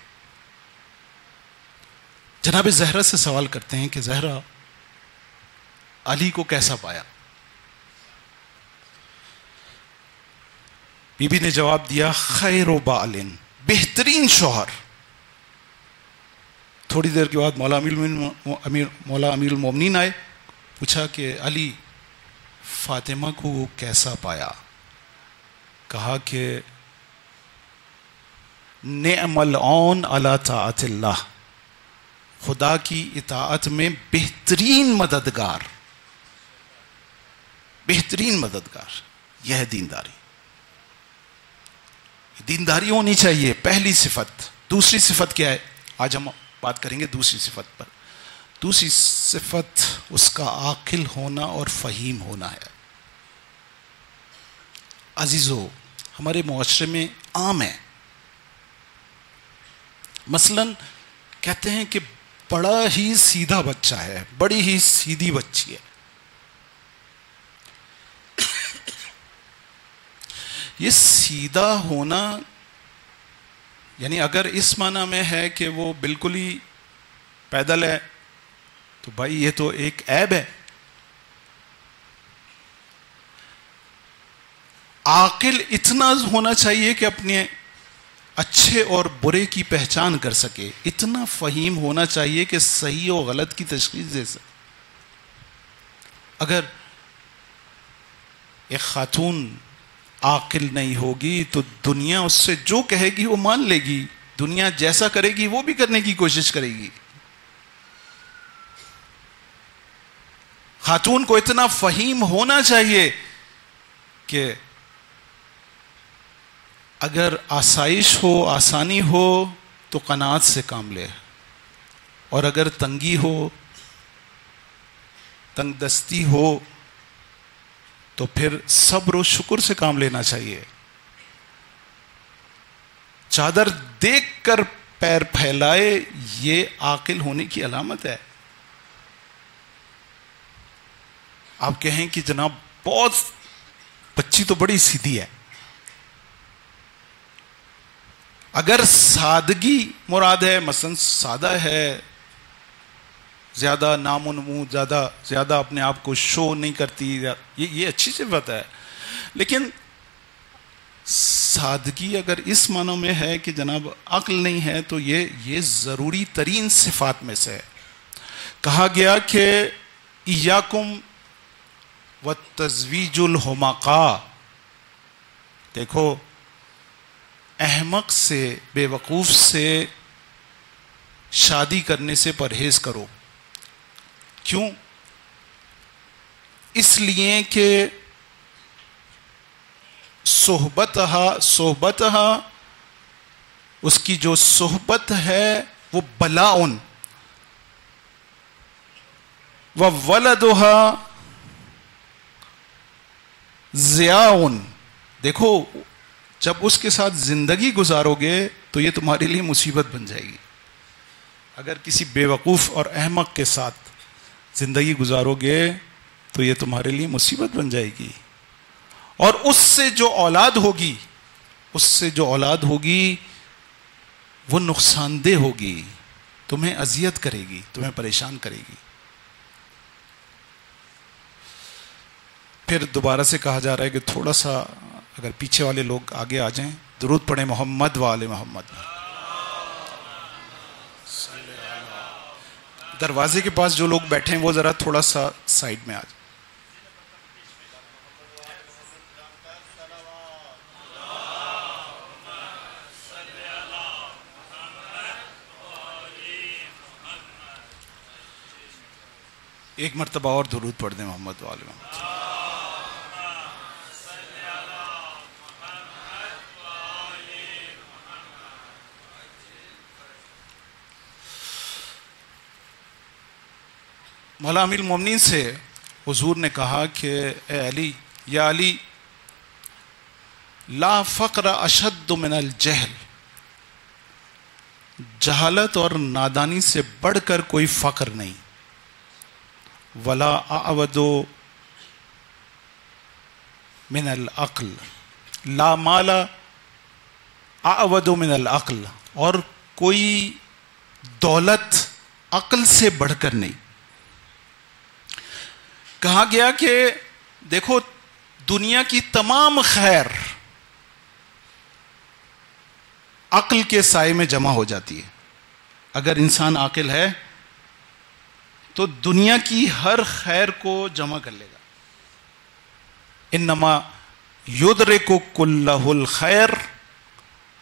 جناب زہرا سے سوال کرتے ہیں کہ زہرا علی کو کیسا پایا؟ بی بی نے جواب دیا خیر و بالن، بہترین شوہر. تھوڑی دیر کے بعد مولا امیر المومنین آئے. پوچھا کہ علی فاطمہ کو کیسا پایا؟ کہا کہ نعم العون علی طاعت اللہ، خدا کی اطاعت میں بہترین مددگار، بہترین مددگار. یہ ہے دینداری. دینداری ہونی چاہیے پہلی صفت. دوسری صفت کیا ہے؟ آج ہم بات کریں گے دوسری صفت پر. دوسری صفت اس کا عاقل ہونا اور فہیم ہونا ہے. عزیزو، ہمارے معاشرے میں عام ہے، مثلا کہتے ہیں کہ بڑا ہی سیدھا بچہ ہے، بڑی ہی سیدھی بچی ہے. یہ سیدھا ہونا یعنی اگر اس معنی میں ہے کہ وہ بالکل ہی پیدل ہے تو بھائی یہ تو ایک عیب ہے. عاقل اتنا ہونا چاہیے کہ اپنے اچھے اور برے کی پہچان کر سکے. اتنا فہیم ہونا چاہیے کہ صحیح و غلط کی تشخیص دے سکے. اگر ایک خاتون عاقل نہیں ہوگی تو دنیا اس سے جو کہے گی وہ مان لے گی. دنیا جیسا کرے گی وہ بھی کرنے کی کوشش کرے گی. خاتون کو اتنا فہیم ہونا چاہیے کہ اگر آسائش ہو، آسانی ہو تو قناعت سے کام لے، اور اگر تنگی ہو، تنگ دستی ہو تو پھر صبر و شکر سے کام لینا چاہیے. چادر دیکھ کر پیر پھیلائے یہ عاقل ہونے کی علامت ہے. آپ کہیں کہ جناب بہت بچی تو بڑی سیدھی ہے. اگر سادگی مراد ہے، مثلا سادہ ہے، زیادہ نام و نمود، زیادہ اپنے آپ کو شو نہیں کرتی، یہ اچھی صفت ہے. لیکن سادگی اگر اس معنی میں ہے کہ جناب عقل نہیں ہے تو یہ ضروری ترین صفات میں سے ہے. کہا گیا کہ ایاکم والتزویج الحمقاء، دیکھو احمق سے، بے وقوف سے شادی کرنے سے پرہیز کرو. کیوں؟ اس لیے کہ صحبتہا اس کی جو صحبت ہے وہ بلاؤن، وولدہا ضیاؤن. دیکھو جب اس کے ساتھ زندگی گزارو گے تو یہ تمہارے لیے مصیبت بن جائے گی. اگر کسی بے وقوف اور احمق کے ساتھ زندگی گزارو گے تو یہ تمہارے لیے مصیبت بن جائے گی. اور اس سے جو اولاد ہوگی وہ نقصان دہ ہوگی. تمہیں اذیت کرے گی، تمہیں پریشان کرے گی. پھر دوبارہ سے کہا جا رہا ہے کہ تھوڑا سا اگر پیچھے والے لوگ آگے آ جائیں، درود پڑھیں محمد وآل محمد. دروازے کے پاس جو لوگ بیٹھے ہیں وہ ذرا تھوڑا سا سائڈ میں آ جائیں. ایک مرتبہ اور درود پڑھ دیں محمد وآل محمد. مولا امیر المومنین سے حضور نے کہا کہ اے علی، یا علی، لا فقر اشد من الجہل، جہالت اور نادانی سے بڑھ کر کوئی فقر نہیں. ولا اعود من العقل، لا مال اعود من العقل، اور کوئی دولت عقل سے بڑھ کر نہیں. کہا گیا کہ دیکھو دنیا کی تمام خیر عقل کے سائے میں جمع ہو جاتی ہے. اگر انسان عاقل ہے تو دنیا کی ہر خیر کو جمع کر لے گا. انما یدرک کلہ الخیر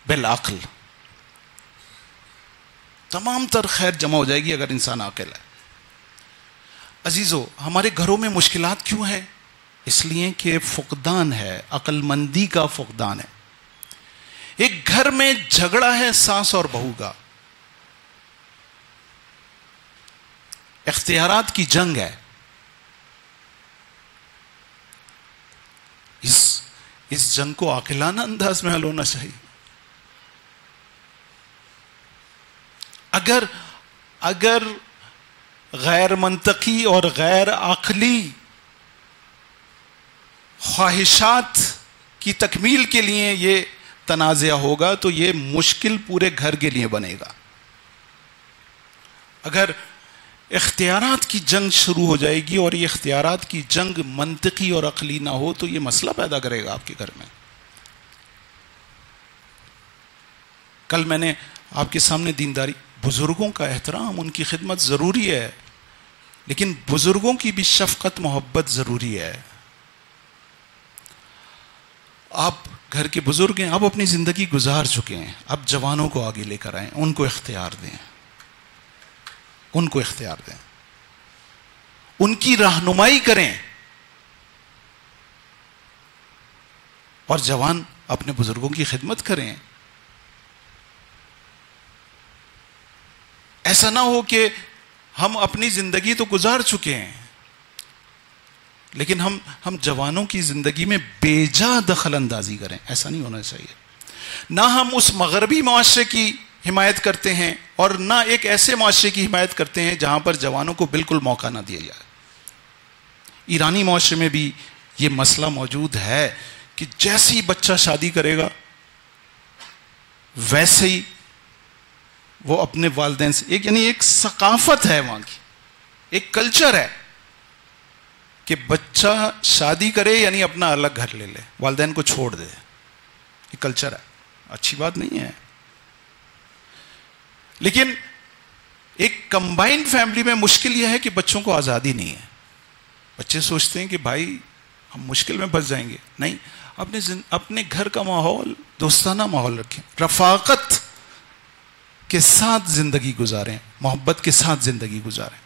بالعقل، تمام تر خیر جمع ہو جائے گی اگر انسان عاقل ہے. عزیزو، ہمارے گھروں میں مشکلات کیوں ہیں؟ اس لیے کہ فقدان ہے، عقل مندی کا فقدان ہے. ایک گھر میں جھگڑا ہے ساس اور بہو کا، اختیارات کی جنگ ہے. اس جنگ کو عاقلانہ انداز میں حل ہونا چاہیے. اگر غیر منطقی اور غیر عقلی خواہشات کی تکمیل کے لیے یہ تنازع ہوگا تو یہ مشکل پورے گھر کے لیے بنے گا. اگر اختیارات کی جنگ شروع ہو جائے گی اور یہ اختیارات کی جنگ منطقی اور عقلی نہ ہو تو یہ مسئلہ پیدا کرے گا آپ کے گھر میں. کل میں نے آپ کے سامنے دینداری، بزرگوں کا احترام، ان کی خدمت ضروری ہے، لیکن بزرگوں کی بھی شفقت محبت ضروری ہے. آپ گھر کے بزرگ ہیں، آپ اپنی زندگی گزار چکے ہیں، اب جوانوں کو آگے لے کر آئیں، ان کو اختیار دیں، ان کو اختیار دیں، ان کی رہنمائی کریں. اور جوان اپنے بزرگوں کی خدمت کریں. ایسا نہ ہو کہ ہم اپنی زندگی تو گزار چکے ہیں لیکن ہم جوانوں کی زندگی میں بے جا دخل اندازی کریں. ایسا نہیں ہونا چاہیے. نہ ہم اس مغربی معاشرے کی حمایت کرتے ہیں اور نہ ایک ایسے معاشرے کی حمایت کرتے ہیں جہاں پر جوانوں کو بالکل موقع نہ دیا جائے. ایرانی معاشرے میں بھی یہ مسئلہ موجود ہے کہ جیسے ہی بچہ شادی کرے گا ویسے ہی وہ اپنے والدین سے ایک ثقافت ہے وہاں کی، ایک کلچر ہے کہ بچہ شادی کرے یعنی اپنا الگ گھر لے لے، والدین کو چھوڑ دے. یہ کلچر ہے، اچھی بات نہیں ہے. لیکن ایک کمبائنڈ فیملی میں مشکل یہ ہے کہ بچوں کو آزادی نہیں ہے. بچے سوچتے ہیں کہ بھائی ہم مشکل میں پھنس جائیں گے. نہیں، اپنے گھر کا ماحول دوستانہ ماحول رکھیں، رفاقت کے ساتھ زندگی گزاریں، محبت کے ساتھ زندگی گزاریں.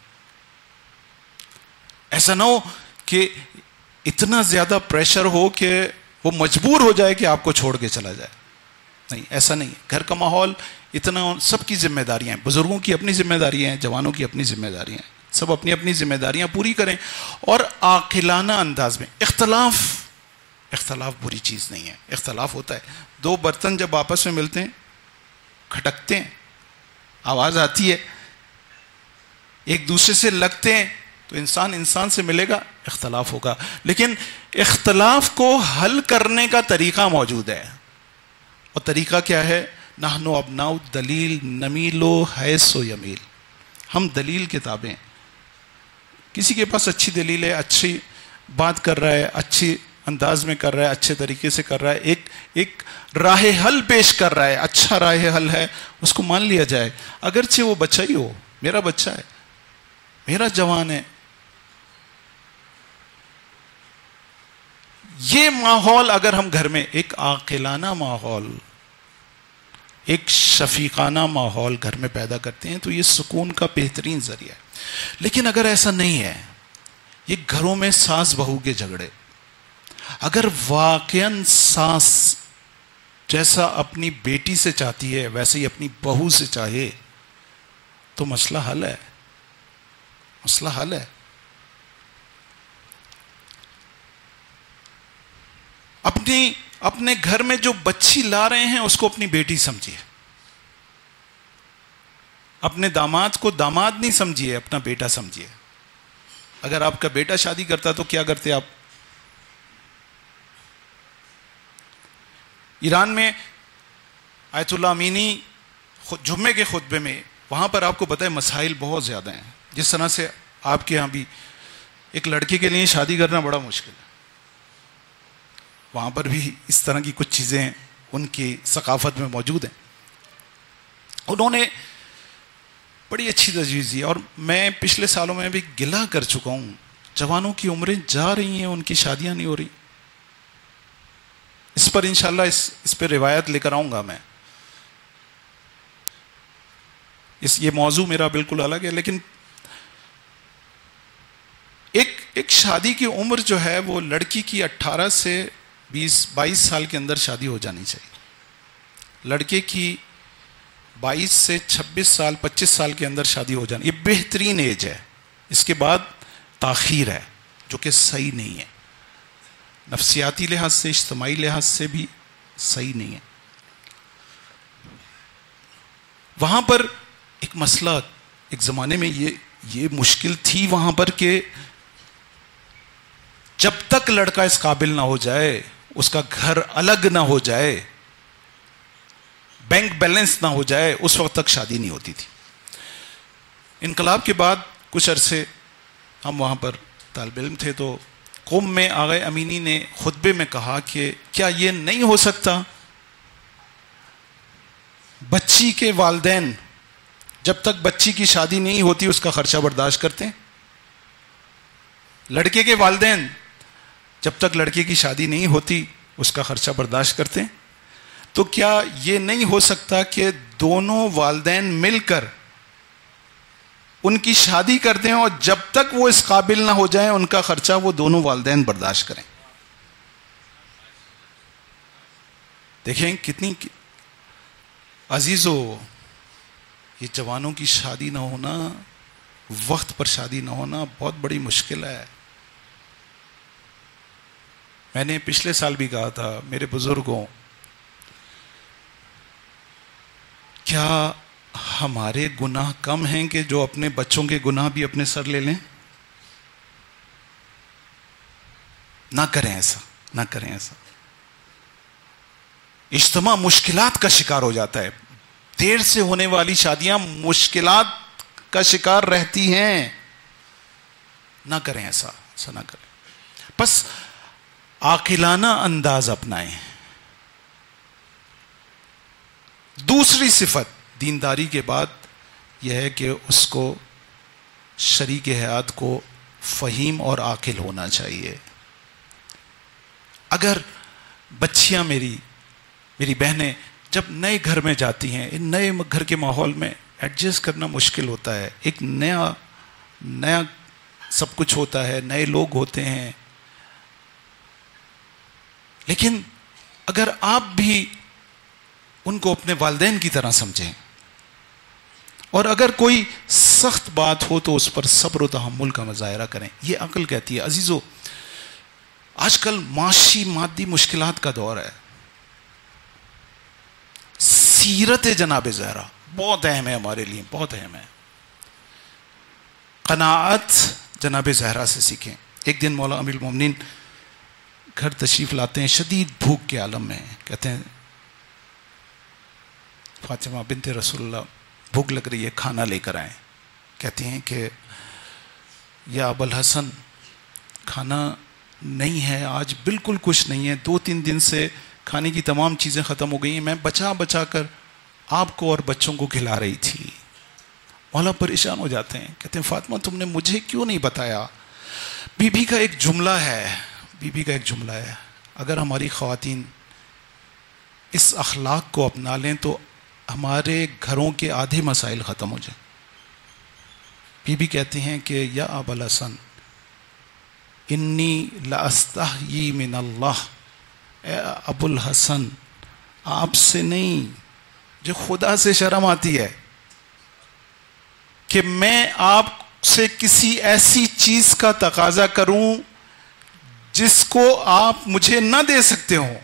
ایسا نہ ہو کہ اتنا زیادہ پریشر ہو کہ وہ مجبور ہو جائے کہ آپ کو چھوڑ کے چلا جائے. نہیں، ایسا نہیں. گھر کا ماحول اتنا، سب کی ذمہ داریاں ہیں، بزرگوں کی اپنی ذمہ داریاں ہیں، جوانوں کی اپنی ذمہ داریاں ہیں. سب اپنی اپنی ذمہ داریاں پوری کریں اور عاقلانہ انداز میں. اختلاف بری چیز نہیں ہے. اختلاف ہوتا ہے، دو برتن جب آپس میں ملتے ہیں کھٹکتے ہیں، آواز آتی ہے، ایک دوسرے سے لگتے ہیں تو انسان سے ملے گا، اختلاف ہوگا. لیکن اختلاف کو حل کرنے کا طریقہ موجود ہے. اور طریقہ کیا ہے؟ نحن ابناء الدلیل نمیل حیث یمیل. ہم دلیل کتابیں، کسی کے پاس اچھی دلیل ہے، اچھی بات کر رہا ہے، اچھی انداز میں کر رہا ہے، اچھے طریقے سے کر رہا ہے، ایک راہ حل پیش کر رہا ہے، اچھا راہ حل ہے، اس کو مان لیا جائے، اگرچہ وہ بچہ ہی ہو، میرا بچہ ہے، میرا جوان ہے. یہ ماحول اگر ہم گھر میں ایک عاقلانہ ماحول، ایک شفیقانہ ماحول گھر میں پیدا کرتے ہیں تو یہ سکون کا بہترین ذریعہ ہے. لیکن اگر ایسا نہیں ہے، یہ گھروں میں ساس بہو کے جھگڑے، اگر واقعاً ساس جیسا اپنی بیٹی سے چاہتی ہے ویسے ہی اپنی بہو سے چاہے تو مسئلہ حل ہے، مسئلہ حل ہے. اپنے گھر میں جو بچی لا رہے ہیں اس کو اپنی بیٹی سمجھیے، اپنے داماد کو داماد نہیں سمجھیے، اپنا بیٹا سمجھیے. اگر آپ کا بیٹا شادی کرتا تو کیا کرتے آپ؟ ایران میں آیت اللہ امینی جمعے کے خطبے میں، وہاں پر آپ کو پتہ ہے مسائل بہت زیادہ ہیں. جس طرح سے آپ کے یہاں بھی ایک لڑکے کے لیے شادی کرنا بڑا مشکل ہے، وہاں پر بھی اس طرح کی کچھ چیزیں ان کی ثقافت میں موجود ہیں. انہوں نے بڑی اچھی تجویز دی، اور میں پچھلے سالوں میں بھی گلہ کر چکا ہوں، جوانوں کی عمریں جا رہی ہیں، ان کی شادیاں نہیں ہو رہی. اس پر انشاءاللہ اس پہ روایت لے کر آؤں گا میں. یہ موضوع میرا بالکل الگ ہے، لیکن ایک شادی کی عمر جو ہے وہ لڑکی کی 18 سے 22 سال کے اندر شادی ہو جانی چاہیے، لڑکے کی 22 سے 26 سال 25 سال کے اندر شادی ہو جانی، یہ بہترین ایج ہے. اس کے بعد تاخیر ہے جو کہ صحیح نہیں ہے، نفسیاتی لحاظ سے اجتماعی لحاظ سے بھی صحیح نہیں ہے. وہاں پر ایک مسئلہ، ایک زمانے میں یہ مشکل تھی وہاں پر کہ جب تک لڑکا اس قابل نہ ہو جائے، اس کا گھر الگ نہ ہو جائے، بینک بیلنس نہ ہو جائے، اس وقت تک شادی نہیں ہوتی تھی. انقلاب کے بعد کچھ عرصے ہم وہاں پر طالب علم تھے تو قوم میں آغا امینی نے خطبے میں کہا کہ کیا یہ نہیں ہو سکتا بچی کے والدین جب تک بچی کی شادی نہیں ہوتی اس کا خرچہ برداشت کرتے ہیں، لڑکے کے والدین جب تک لڑکے کی شادی نہیں ہوتی اس کا خرچہ برداشت کرتے ہیں، تو کیا یہ نہیں ہو سکتا کہ دونوں والدین مل کر ان کی شادی کرتے ہیں اور جب تک وہ اس قابل نہ ہو جائیں ان کا خرچہ وہ دونوں والدین برداشت کریں؟ دیکھیں کتنی عزیزو، یہ جوانوں کی شادی نہ ہونا، وقت پر شادی نہ ہونا بہت بڑی مشکل ہے. میں نے پچھلے سال بھی کہا تھا میرے بزرگوں، کیا ہمارے گناہ کم ہیں کہ جو اپنے بچوں کے گناہ بھی اپنے سر لے لیں؟ نہ کریں ایسا، نہ کریں ایسا. اجتماع مشکلات کا شکار ہو جاتا ہے، دیر سے ہونے والی شادیاں مشکلات کا شکار رہتی ہیں. نہ کریں ایسا، ایسا نہ کریں. بس عاقلانہ انداز اپنائیں. دوسری صفت دینداری کے بعد یہ ہے کہ اس کو شریک حیات کو فہیم اور عاقل ہونا چاہیے. اگر بچیاں میری بہنیں جب نئے گھر میں جاتی ہیں، ان نئے گھر کے ماحول میں ایڈجسٹ کرنا مشکل ہوتا ہے، ایک نیا سب کچھ ہوتا ہے، نئے لوگ ہوتے ہیں. لیکن اگر آپ بھی ان کو اپنے والدین کی طرح سمجھیں اور اگر کوئی سخت بات ہو تو اس پر صبر و تحمل کا مظاہرہ کریں، یہ عقل کہتی ہے. عزیزو، آج کل معاشی مادی مشکلات کا دور ہے. سیرت جناب زہرا بہت اہم ہے ہمارے لیے، بہت اہم ہے. قناعت جناب زہرا سے سیکھیں. ایک دن مولا امیر المومنین گھر تشریف لاتے ہیں، شدید بھوک کے عالم میں. کہتے ہیں فاطمہ بنت رسول اللہ بھوک لگ رہی ہے، کھانا لے کر آئیں. کہتے ہیں کہ یا ابو الحسن کھانا نہیں ہے آج، بالکل کچھ نہیں ہے، 2-3 دن سے کھانے کی تمام چیزیں ختم ہو گئی ہیں، میں بچا بچا کر آپ کو اور بچوں کو کھلا رہی تھی۔ مولا پریشان ہو جاتے ہیں، کہتے ہیں فاطمہ تم نے مجھے کیوں نہیں بتایا؟ بی بی کا ایک جملہ ہے، بی بی کا ایک جملہ ہے، اگر ہماری خواتین اس اخلاق کو اپنا لیں تو ہمارے گھروں کے آدھے مسائل ختم ہو جائیں۔ بی بی کہتی ہیں کہ یا ابا الحسن انی لاستحیی من اللہ، اے ابو الحسن آپ سے نہیں، جو خدا سے شرم آتی ہے کہ میں آپ سے کسی ایسی چیز کا تقاضا کروں جس کو آپ مجھے نہ دے سکتے ہوں۔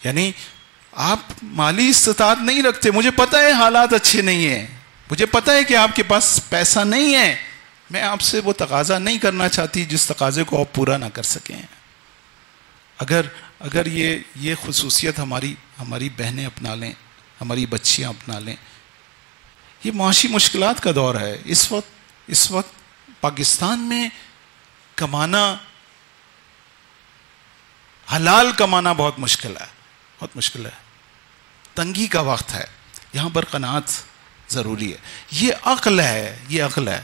یعنی آپ مالی استطاعت نہیں رکھتے، مجھے پتہ ہے حالات اچھے نہیں ہیں، مجھے پتہ ہے کہ آپ کے پاس پیسہ نہیں ہے، میں آپ سے وہ تقاضا نہیں کرنا چاہتی جس تقاضے کو آپ پورا نہ کر سکیں۔ اگر یہ خصوصیت ہماری بہنیں اپنا لیں، ہماری بچیاں اپنا لیں۔ یہ معاشی مشکلات کا دور ہے اس وقت پاکستان میں کمانا، حلال کمانا بہت مشکل ہے، بہت مشکل ہے، تنگی کا وقت ہے، یہاں پر قناعت ضروری ہے۔ یہ عقل ہے، یہ عقل ہے،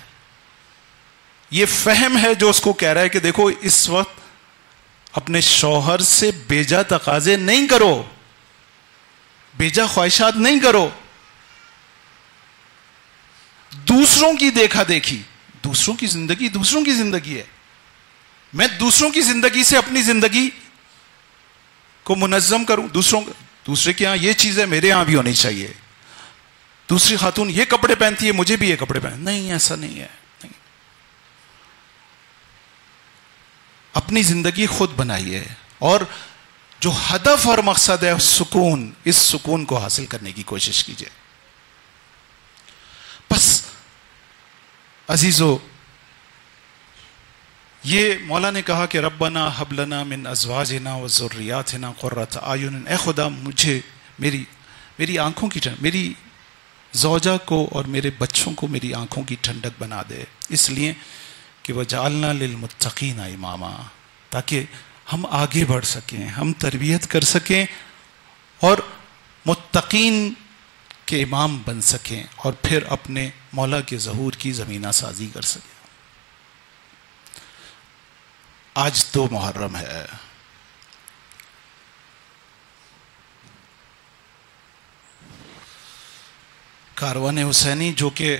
یہ فہم ہے جو اس کو کہہ رہا ہے کہ دیکھو اس وقت اپنے شوہر سے بیجا تقاضے نہیں کرو، بیجا خواہشات نہیں کرو، دوسروں کی دیکھا دیکھی، دوسروں کی زندگی ہے، میں دوسروں کی زندگی سے اپنی زندگی کو منظم کروں، دوسرے کے ہاں یہ چیز ہے میرے ہاں بھی ہونی چاہیے، دوسری خاتون یہ کپڑے پہنتی ہے مجھے بھی یہ کپڑے نہیں، ایسا نہیں ہے، نہیں۔ اپنی زندگی خود بنائیے، اور جو ہدف اور مقصد ہے سکون، اس سکون کو حاصل کرنے کی کوشش کیجیے۔ بس عزیزو، یہ مولا نے کہا کہ ربنا ہب لنا من ازواجنا و ذریاتنا قرۃ اعین، اے خدا مجھے میری آنکھوں کی میری زوجہ کو اور میرے بچوں کو میری آنکھوں کی ٹھنڈک بنا دے، اس لیے کہ وجعلنا للمتقین اماما، تاکہ ہم آگے بڑھ سکیں، ہم تربیت کر سکیں اور متقین کے امام بن سکیں، اور پھر اپنے مولا کے ظہور کی زمینہ سازی کر سکیں۔ آج 2 محرم ہے، کاروان حسینی جو کہ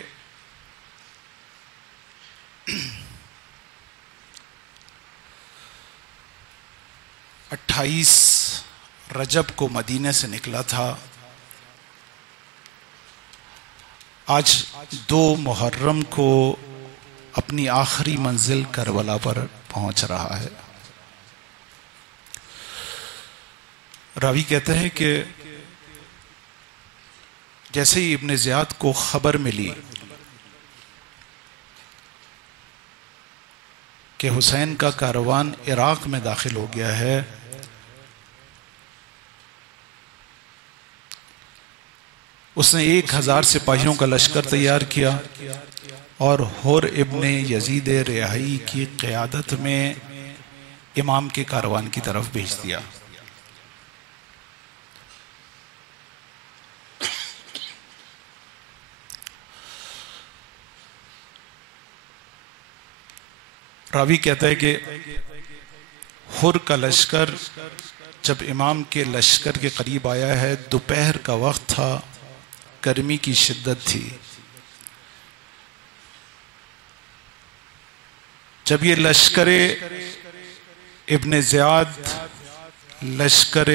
28 رجب کو مدینے سے نکلا تھا، آج 2 محرم کو اپنی آخری منزل کربلا پر پہنچ رہا ہے۔ راوی کہتے ہیں کہ جیسے ہی ابن زیاد کو خبر ملی کہ حسین کا کاروان عراق میں داخل ہو گیا ہے، اس نے 1000 سپاہیوں کا لشکر تیار کیا اور حر ابن یزید ریاحی کی قیادت میں امام کے کاروان کی طرف بھیج دیا۔ راوی کہتا ہے کہ حر کا لشکر جب امام کے لشکر کے قریب آیا ہے، دوپہر کا وقت تھا، گرمی کی شدت تھی۔ جب یہ لشکر ابن زیاد لشکر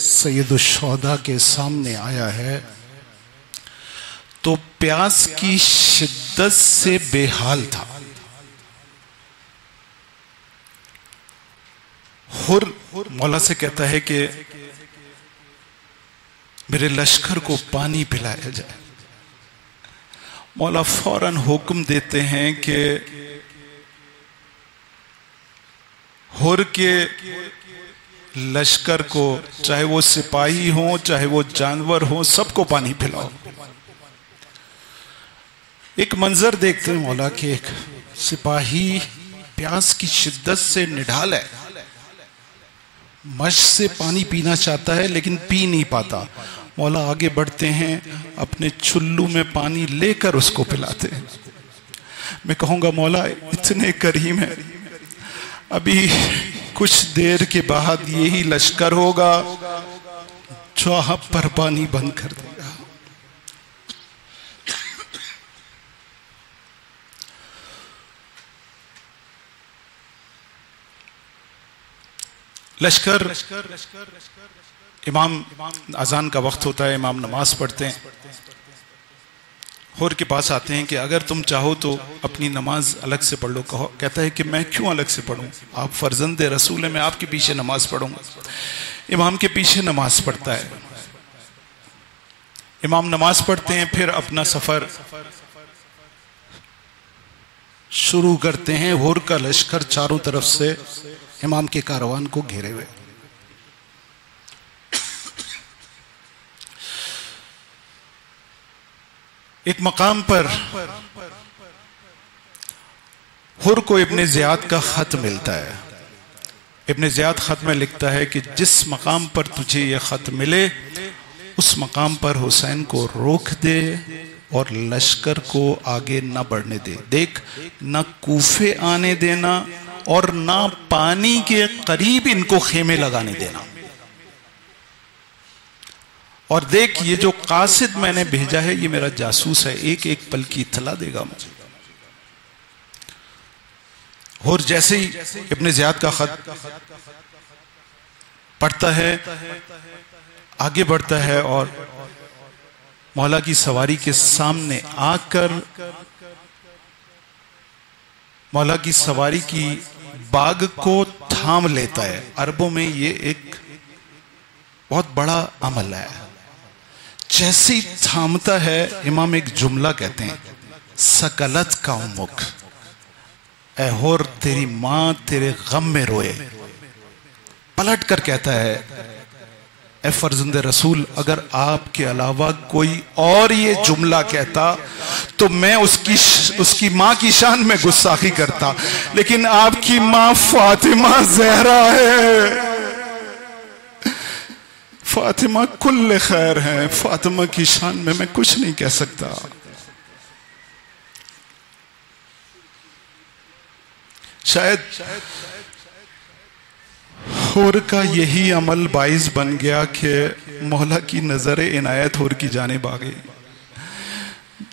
سید الشہداء کے سامنے آیا ہے تو پیاس کی شدت سے بے حال تھا۔ حر مولا سے کہتا ہے کہ میرے لشکر کو پانی پلایا جائے۔ مولا فوراً حکم دیتے ہیں کہ حر کے لشکر کو، چاہے وہ سپاہی ہوں چاہے وہ جانور ہوں، سب کو پانی پلاؤ۔ ایک منظر دیکھتے ہیں مولا کہ ایک سپاہی پیاس کی شدت سے نڈھال ہے، مشک سے پانی پینا چاہتا ہے لیکن پی نہیں پاتا. مولا آگے بڑھتے ہیں، اپنے چھلو میں پانی لے کر اس کو پلاتے ہیں. میں کہوں گا مولا اتنے کریم ہے، ابھی کچھ دیر کے بعد یہی لشکر ہوگا جو آپ پر پانی بند کر دے گا. لشکر، امام اذان کا وقت ہوتا ہے، امام نماز پڑھتے ہیں، حور کے پاس آتے ہیں کہ اگر تم چاہو تو اپنی نماز الگ سے پڑھ لو. کہتا ہے کہ میں کیوں الگ سے پڑھوں، آپ فرزند رسول ہیں، میں آپ کے پیچھے نماز پڑھوں گا. امام کے پیچھے نماز پڑھتا ہے، امام نماز پڑھتے ہیں، پھر اپنا سفر شروع کرتے ہیں. حور کا لشکر چاروں طرف سے امام کے کاروان کو گھیرے ہوئے. ایک مقام پر حر کو ابن زیاد کا خط ملتا ہے. ابن زیاد خط میں لکھتا ہے کہ جس مقام پر تجھے یہ خط ملے اس مقام پر حسین کو روک دے اور لشکر کو آگے نہ بڑھنے دے. دیکھ، نہ کوفے آنے دینا اور نہ پانی کے قریب ان کو خیمے لگانے دینا. اور دیکھ، یہ جو قاصد میں نے بھیجا ہے یہ میرا جاسوس ہے، ایک ایک پل کی اطلاع دے گا مجھے. اور جیسے ہی ابن زیاد کا خط پڑھتا ہے، آگے بڑھتا ہے اور مولا کی سواری کے سامنے آ کر مولا کی سواری کی باگ کو تھام لیتا ہے. عربوں میں یہ ایک بہت بڑا عمل ہے. جیسے ہی تھامتا ہے امام ایک جملہ کہتے ہیں، سکلت کا امک، اے حور تیری ماں تیرے غم میں روئے. پلٹ کر کہتا ہے، اے فرزند رسول، اگر آپ کے علاوہ کوئی اور یہ جملہ کہتا تو میں اس کی ماں کی شان میں گستاخی کرتا، لیکن آپ کی ماں فاطمہ زہرا ہے، فاطمہ کل خیر ہے، فاطمہ کی شان میں کچھ نہیں کہہ سکتا. شاید حور کا یہی عمل باعث بن گیا کہ مولا کی نظر عنایت حور کی جانب آ گئی،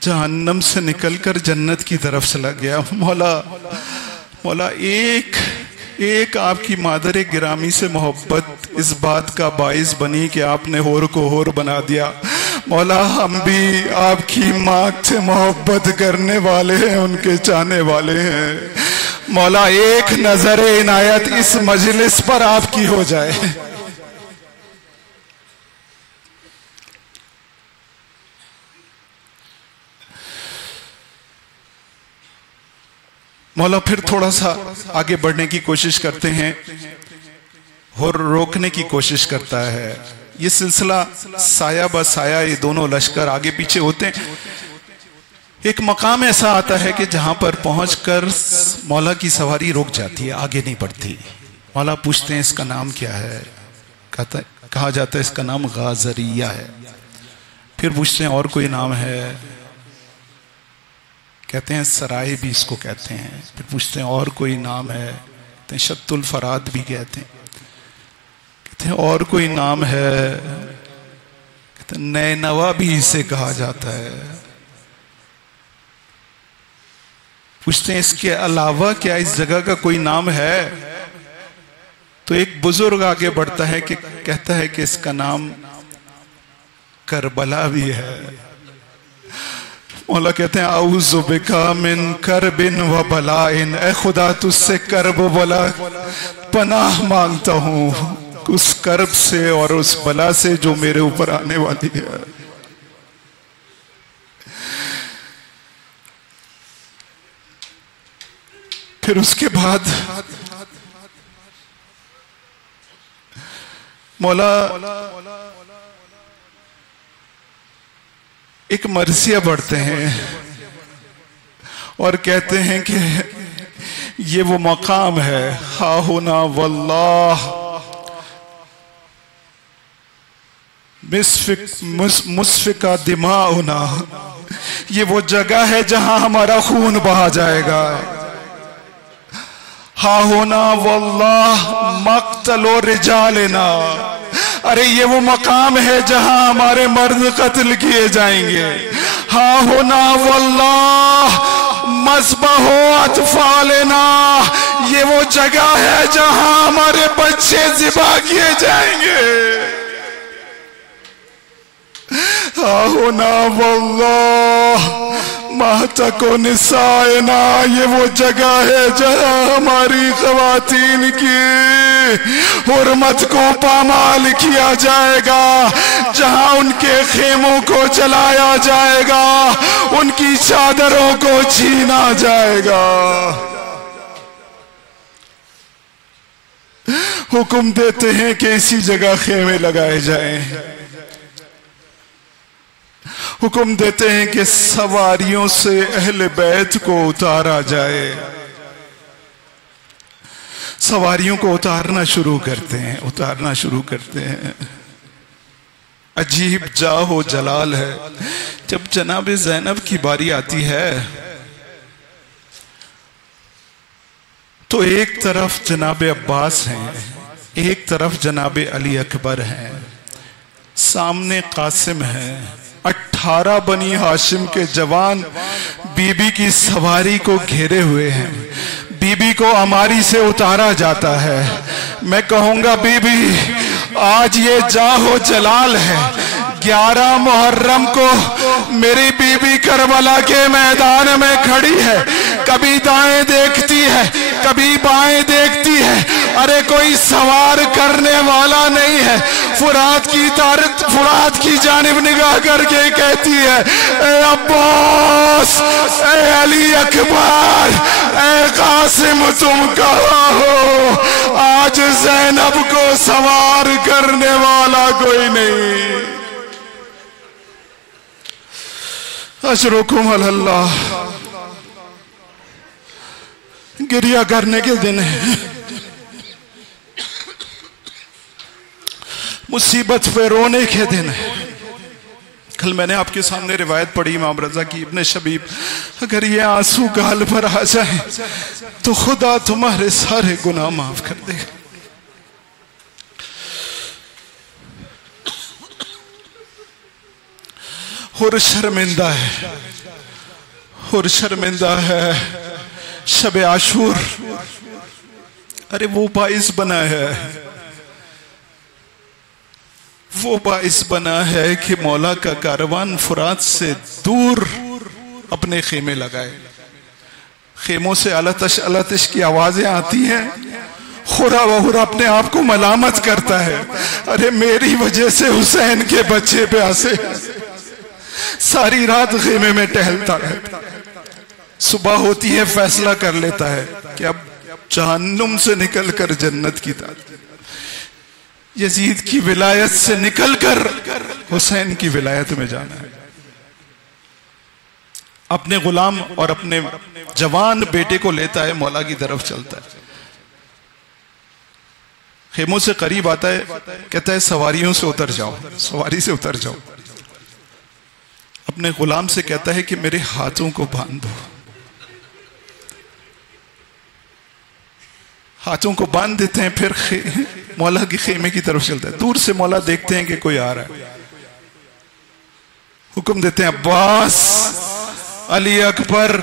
جہنم سے نکل کر جنت کی طرف چلا گیا. مولا ایک آپ کی مادر گرامی سے محبت اس بات کا باعث بنی کہ آپ نے حور کو حور بنا دیا. مولا ہم بھی آپ کی ماں سے محبت کرنے والے ہیں، ان کے چاہنے والے ہیں. مولا ایک نظر عنایت اس مجلس پر آپ کی ہو جائے. مولا پھر تھوڑا سا آگے بڑھنے کی کوشش کرتے ہیں اور روکنے کی کوشش کرتا ہے. یہ سلسلہ سایہ بہ سایہ، یہ دونوں لشکر آگے پیچھے ہوتے ہیں. ایک مقام ایسا آتا ہے کہ جہاں پر پہنچ کر مولا کی سواری رک جاتی ہے، آگے نہیں بڑھتی. مولا پوچھتے ہیں اس کا نام کیا ہے؟ کہا جاتا ہے اس کا نام غازریہ ہے. پھر پوچھتے ہیں اور کوئی نام ہے؟ کہتے ہیں سرائے بھی اس کو کہتے ہیں. پھر پوچھتے ہیں اور کوئی نام ہے؟ کہتے ہیں شط الفرات بھی کہتے ہیں. کہتے ہیں اور کوئی نام ہے؟ کہتے ہیں نینوا بھی اسے کہا جاتا ہے. پوچھتے ہیں اس کے علاوہ کیا اس جگہ کا کوئی نام ہے؟ تو ایک بزرگ آگے بڑھتا ہے کہ کہتا ہے کہ اس کا نام کربلا بھی ہے. مولا کہتے ہیں اعوذ بکا من کرب و بلاء، اے خدا تجھ سے کرب و بلا پناہ مانگتا ہوں، اس کرب سے اور اس بلا سے جو میرے اوپر آنے والی ہے. پھر اس کے بعد مولا ایک مرثیہ پڑھتے ہیں اور کہتے ہیں کہ یہ وہ مقام ہے ہا ہونا واللہ مسفکا دماؤنا، یہ وہ جگہ ہے جہاں ہمارا خون بہا جائے گا. ہا ہونا واللہ مقتل رجالنا، ارے یہ وہ مقام ہے جہاں ہمارے مرد قتل کیے جائیں گے. ہا ہونا واللہ مذبح اطفالنا، یہ وہ جگہ ہے جہاں ہمارے بچے ذبح کیے جائیں گے. ہا ہونا واللہ مہتک و نسائنا، یہ وہ جگہ ہے جہاں ہماری خواتین کی حرمت کو پامال کیا جائے گا، جہاں ان کے خیموں کو جلایا جائے گا، ان کی چادروں کو چھینا جائے گا. حکم دیتے ہیں کہ اسی جگہ خیمے لگائے جائیں. حکم دیتے ہیں کہ سواریوں سے اہل بیت کو اتارا جائے. سواریوں کو اتارنا شروع کرتے ہیں. عجیب جاہ و جلال ہے. جب جناب زینب کی باری آتی ہے تو ایک طرف جناب عباس ہیں، ایک طرف جناب علی اکبر ہیں، سامنے قاسم ہیں. 18 بنی ہاشم کے جوان بی بی کی سواری کو گھیرے ہوئے ہیں. بی بی کو اماری سے اتارا جاتا ہے. میں کہوں گا بی بی آج یہ جاہ و جلال ہے. 11 محرم کو میری بی بی کربلا کے میدان میں کھڑی ہے، کبھی دائیں دیکھتی ہے کبھی بائیں دیکھتی ہے. ارے کوئی سوار کرنے والا نہیں ہے. فرات کی جانب نگاہ کر کے کہتی ہے اے عباس، اے علی اکبر، اے قاسم، تم کہاں ہو؟ آج زینب کو سوار کرنے والا کوئی نہیں. اشرکم اللہ. گریہ کرنے کے دن ہے، مصیبت پہ رونے کے دن ہے. کل میں نے آپ کے سامنے روایت پڑھی امام رضا کی ابن شبیب، اگر یہ آنسو گال پر آ جائیں تو خدا تمہارے سارے گناہ معاف کر دے گا. اور شرمندہ ہے شب عاشور. ارے وہ باعث بنا ہے کہ مولا کا کاروان فرات سے دور اپنے خیمے لگائے. خیموں سے الاتش کی آوازیں آتی ہیں. خورا وہورا اپنے آپ کو ملامت کرتا ہے، ارے میری وجہ سے حسین کے بچے پہ آسے. ساری رات خیمے میں ٹہلتا ہے. صبح ہوتی ہے فیصلہ کر لیتا ہے کہ اب جہنم سے نکل کر جنت کی طرف، یزید کی ولایت سے نکل کر حسین کی ولایت میں جانا ہے. اپنے غلام اور اپنے جوان بیٹے کو لیتا ہے، مولا کی طرف چلتا ہے. خیموں سے قریب آتا ہے، کہتا ہے سواریوں سے اتر جاؤ، سواری سے اتر جاؤ. اپنے غلام سے کہتا ہے کہ میرے ہاتھوں کو باندھ دو. ہاتھوں کو باندھ دیتے ہیں، پھر مولا کی خیمے کی طرف چلتا ہے. دور سے مولا دیکھتے ہیں کہ کوئی آ رہا ہے. حکم دیتے ہیں عباس، علی اکبر،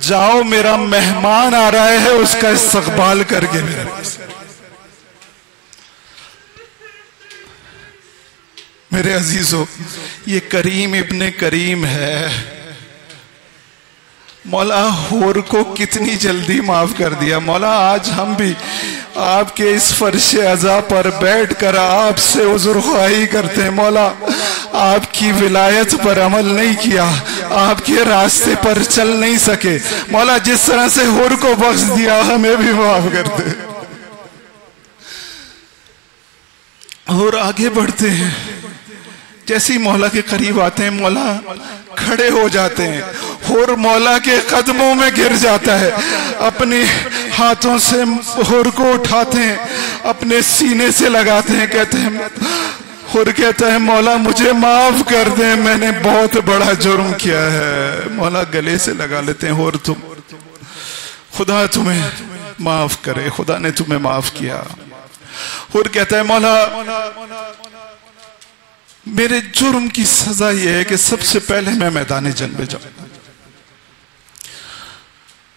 جاؤ میرا مہمان آ رہا ہے، اس کا استقبال کر کے میرے پاس. میرے عزیزو، یہ کریم ابن کریم ہے. مولا حور کو کتنی جلدی معاف کر دیا. مولا آج ہم بھی آپ کے اس فرش عزا پر بیٹھ کر آپ سے عذر خواہی کرتے ہیں. مولا آپ کی ولایت پر عمل نہیں کیا، آپ کے راستے پر چل نہیں سکے. مولا جس طرح سے حور کو بخش دیا ہمیں بھی معاف کر دے. اور آگے بڑھتے ہیں. جیسے ہی مولا کے قریب آتے ہیں مولا کھڑے ہو جاتے ہیں. ہور مولا کے قدموں میں گر جاتا ہے، اپنے ہاتھوں سے ہور کو اٹھاتے ہیں، اپنے سینے سے لگاتے ہیں، کہتے ہیں ہور کہتا ہے مولا مجھے معاف کر دیں، میں نے بہت بڑا جرم کیا ہے۔ مولا گلے سے لگا لیتے ہیں، ہور تم، خدا تمہیں معاف کرے، خدا نے تمہیں معاف کیا۔ ہور کہتا ہے مولا میرے جرم کی سزا یہ ہے کہ سب سے پہلے میں میدان جنگ میں جاؤں۔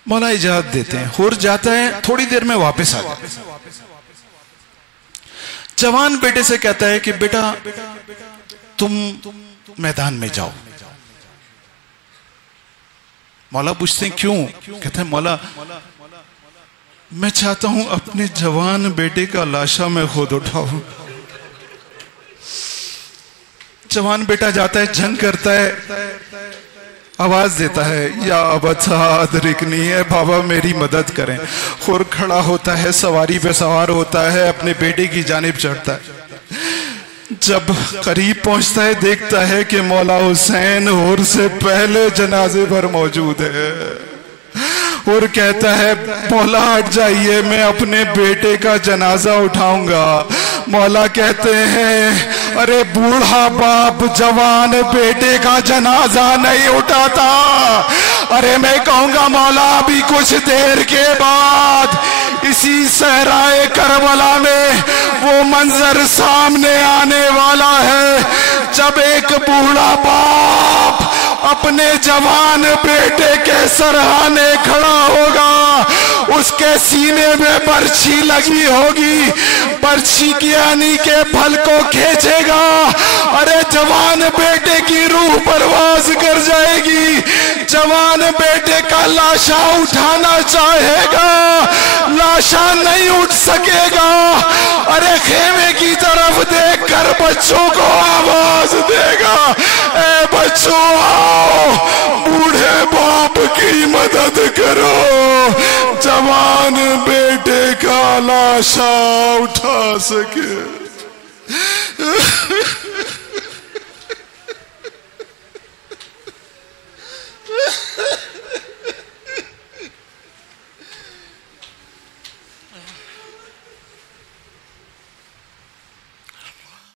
مولا اجازت دیتے ہیں، ہور جاتا ہے، تھوڑی دیر میں واپس آ جاتا ہے۔ جوان بیٹے سے کہتا ہے کہ بیٹا تم میدان میں جاؤ۔ مولا پوچھتے ہیں کیوں؟ کہتا ہے مولا میں چاہتا ہوں اپنے جوان بیٹے کا لاشا میں خود اٹھاؤں۔ جوان بیٹا جاتا ہے، جنگ کرتا ہے، آواز دیتا ہے یا ابتا ادرکنی، ہے بابا میری مدد کریں۔ خور کھڑا ہوتا ہے، سواری پہ سوار ہوتا ہے، اپنے بیٹے کی جانب چڑھتا ہے۔ جب قریب پہنچتا ہے دیکھتا ہے کہ مولا حسین ہور سے پہلے جنازے پر موجود ہے۔ اور کہتا ہے مولا ہٹ جائیے، میں اپنے بیٹے کا جنازہ اٹھاؤں گا۔ مولا کہتے ہیں ارے بوڑھا باپ جوان بیٹے کا جنازہ نہیں اٹھاتا۔ ارے میں کہوں گا مولا ابھی کچھ دیر کے بعد اسی صحرائے کربلا میں وہ منظر سامنے آنے والا ہے جب ایک بوڑھا باپ اپنے جوان بیٹے کے سرہانے کھڑا ہوگا، اس کے سینے میں برچھی لگی ہوگی، برچھی کی آنی کے پھل کو کھینچے گا، ارے جوان بیٹے کی روح پرواز کر جائے گی، جوان بیٹے کا لاشا اٹھانا چاہے گا، لاشا نہیں اٹھ سکے گا، ارے خیمے کی طرف دیکھ کر بچوں کو آواز دے گا اے بچوں آؤ بوڑھے باپ کی مدد کرو، جوان بیٹے کا لاشا اٹھا سکے۔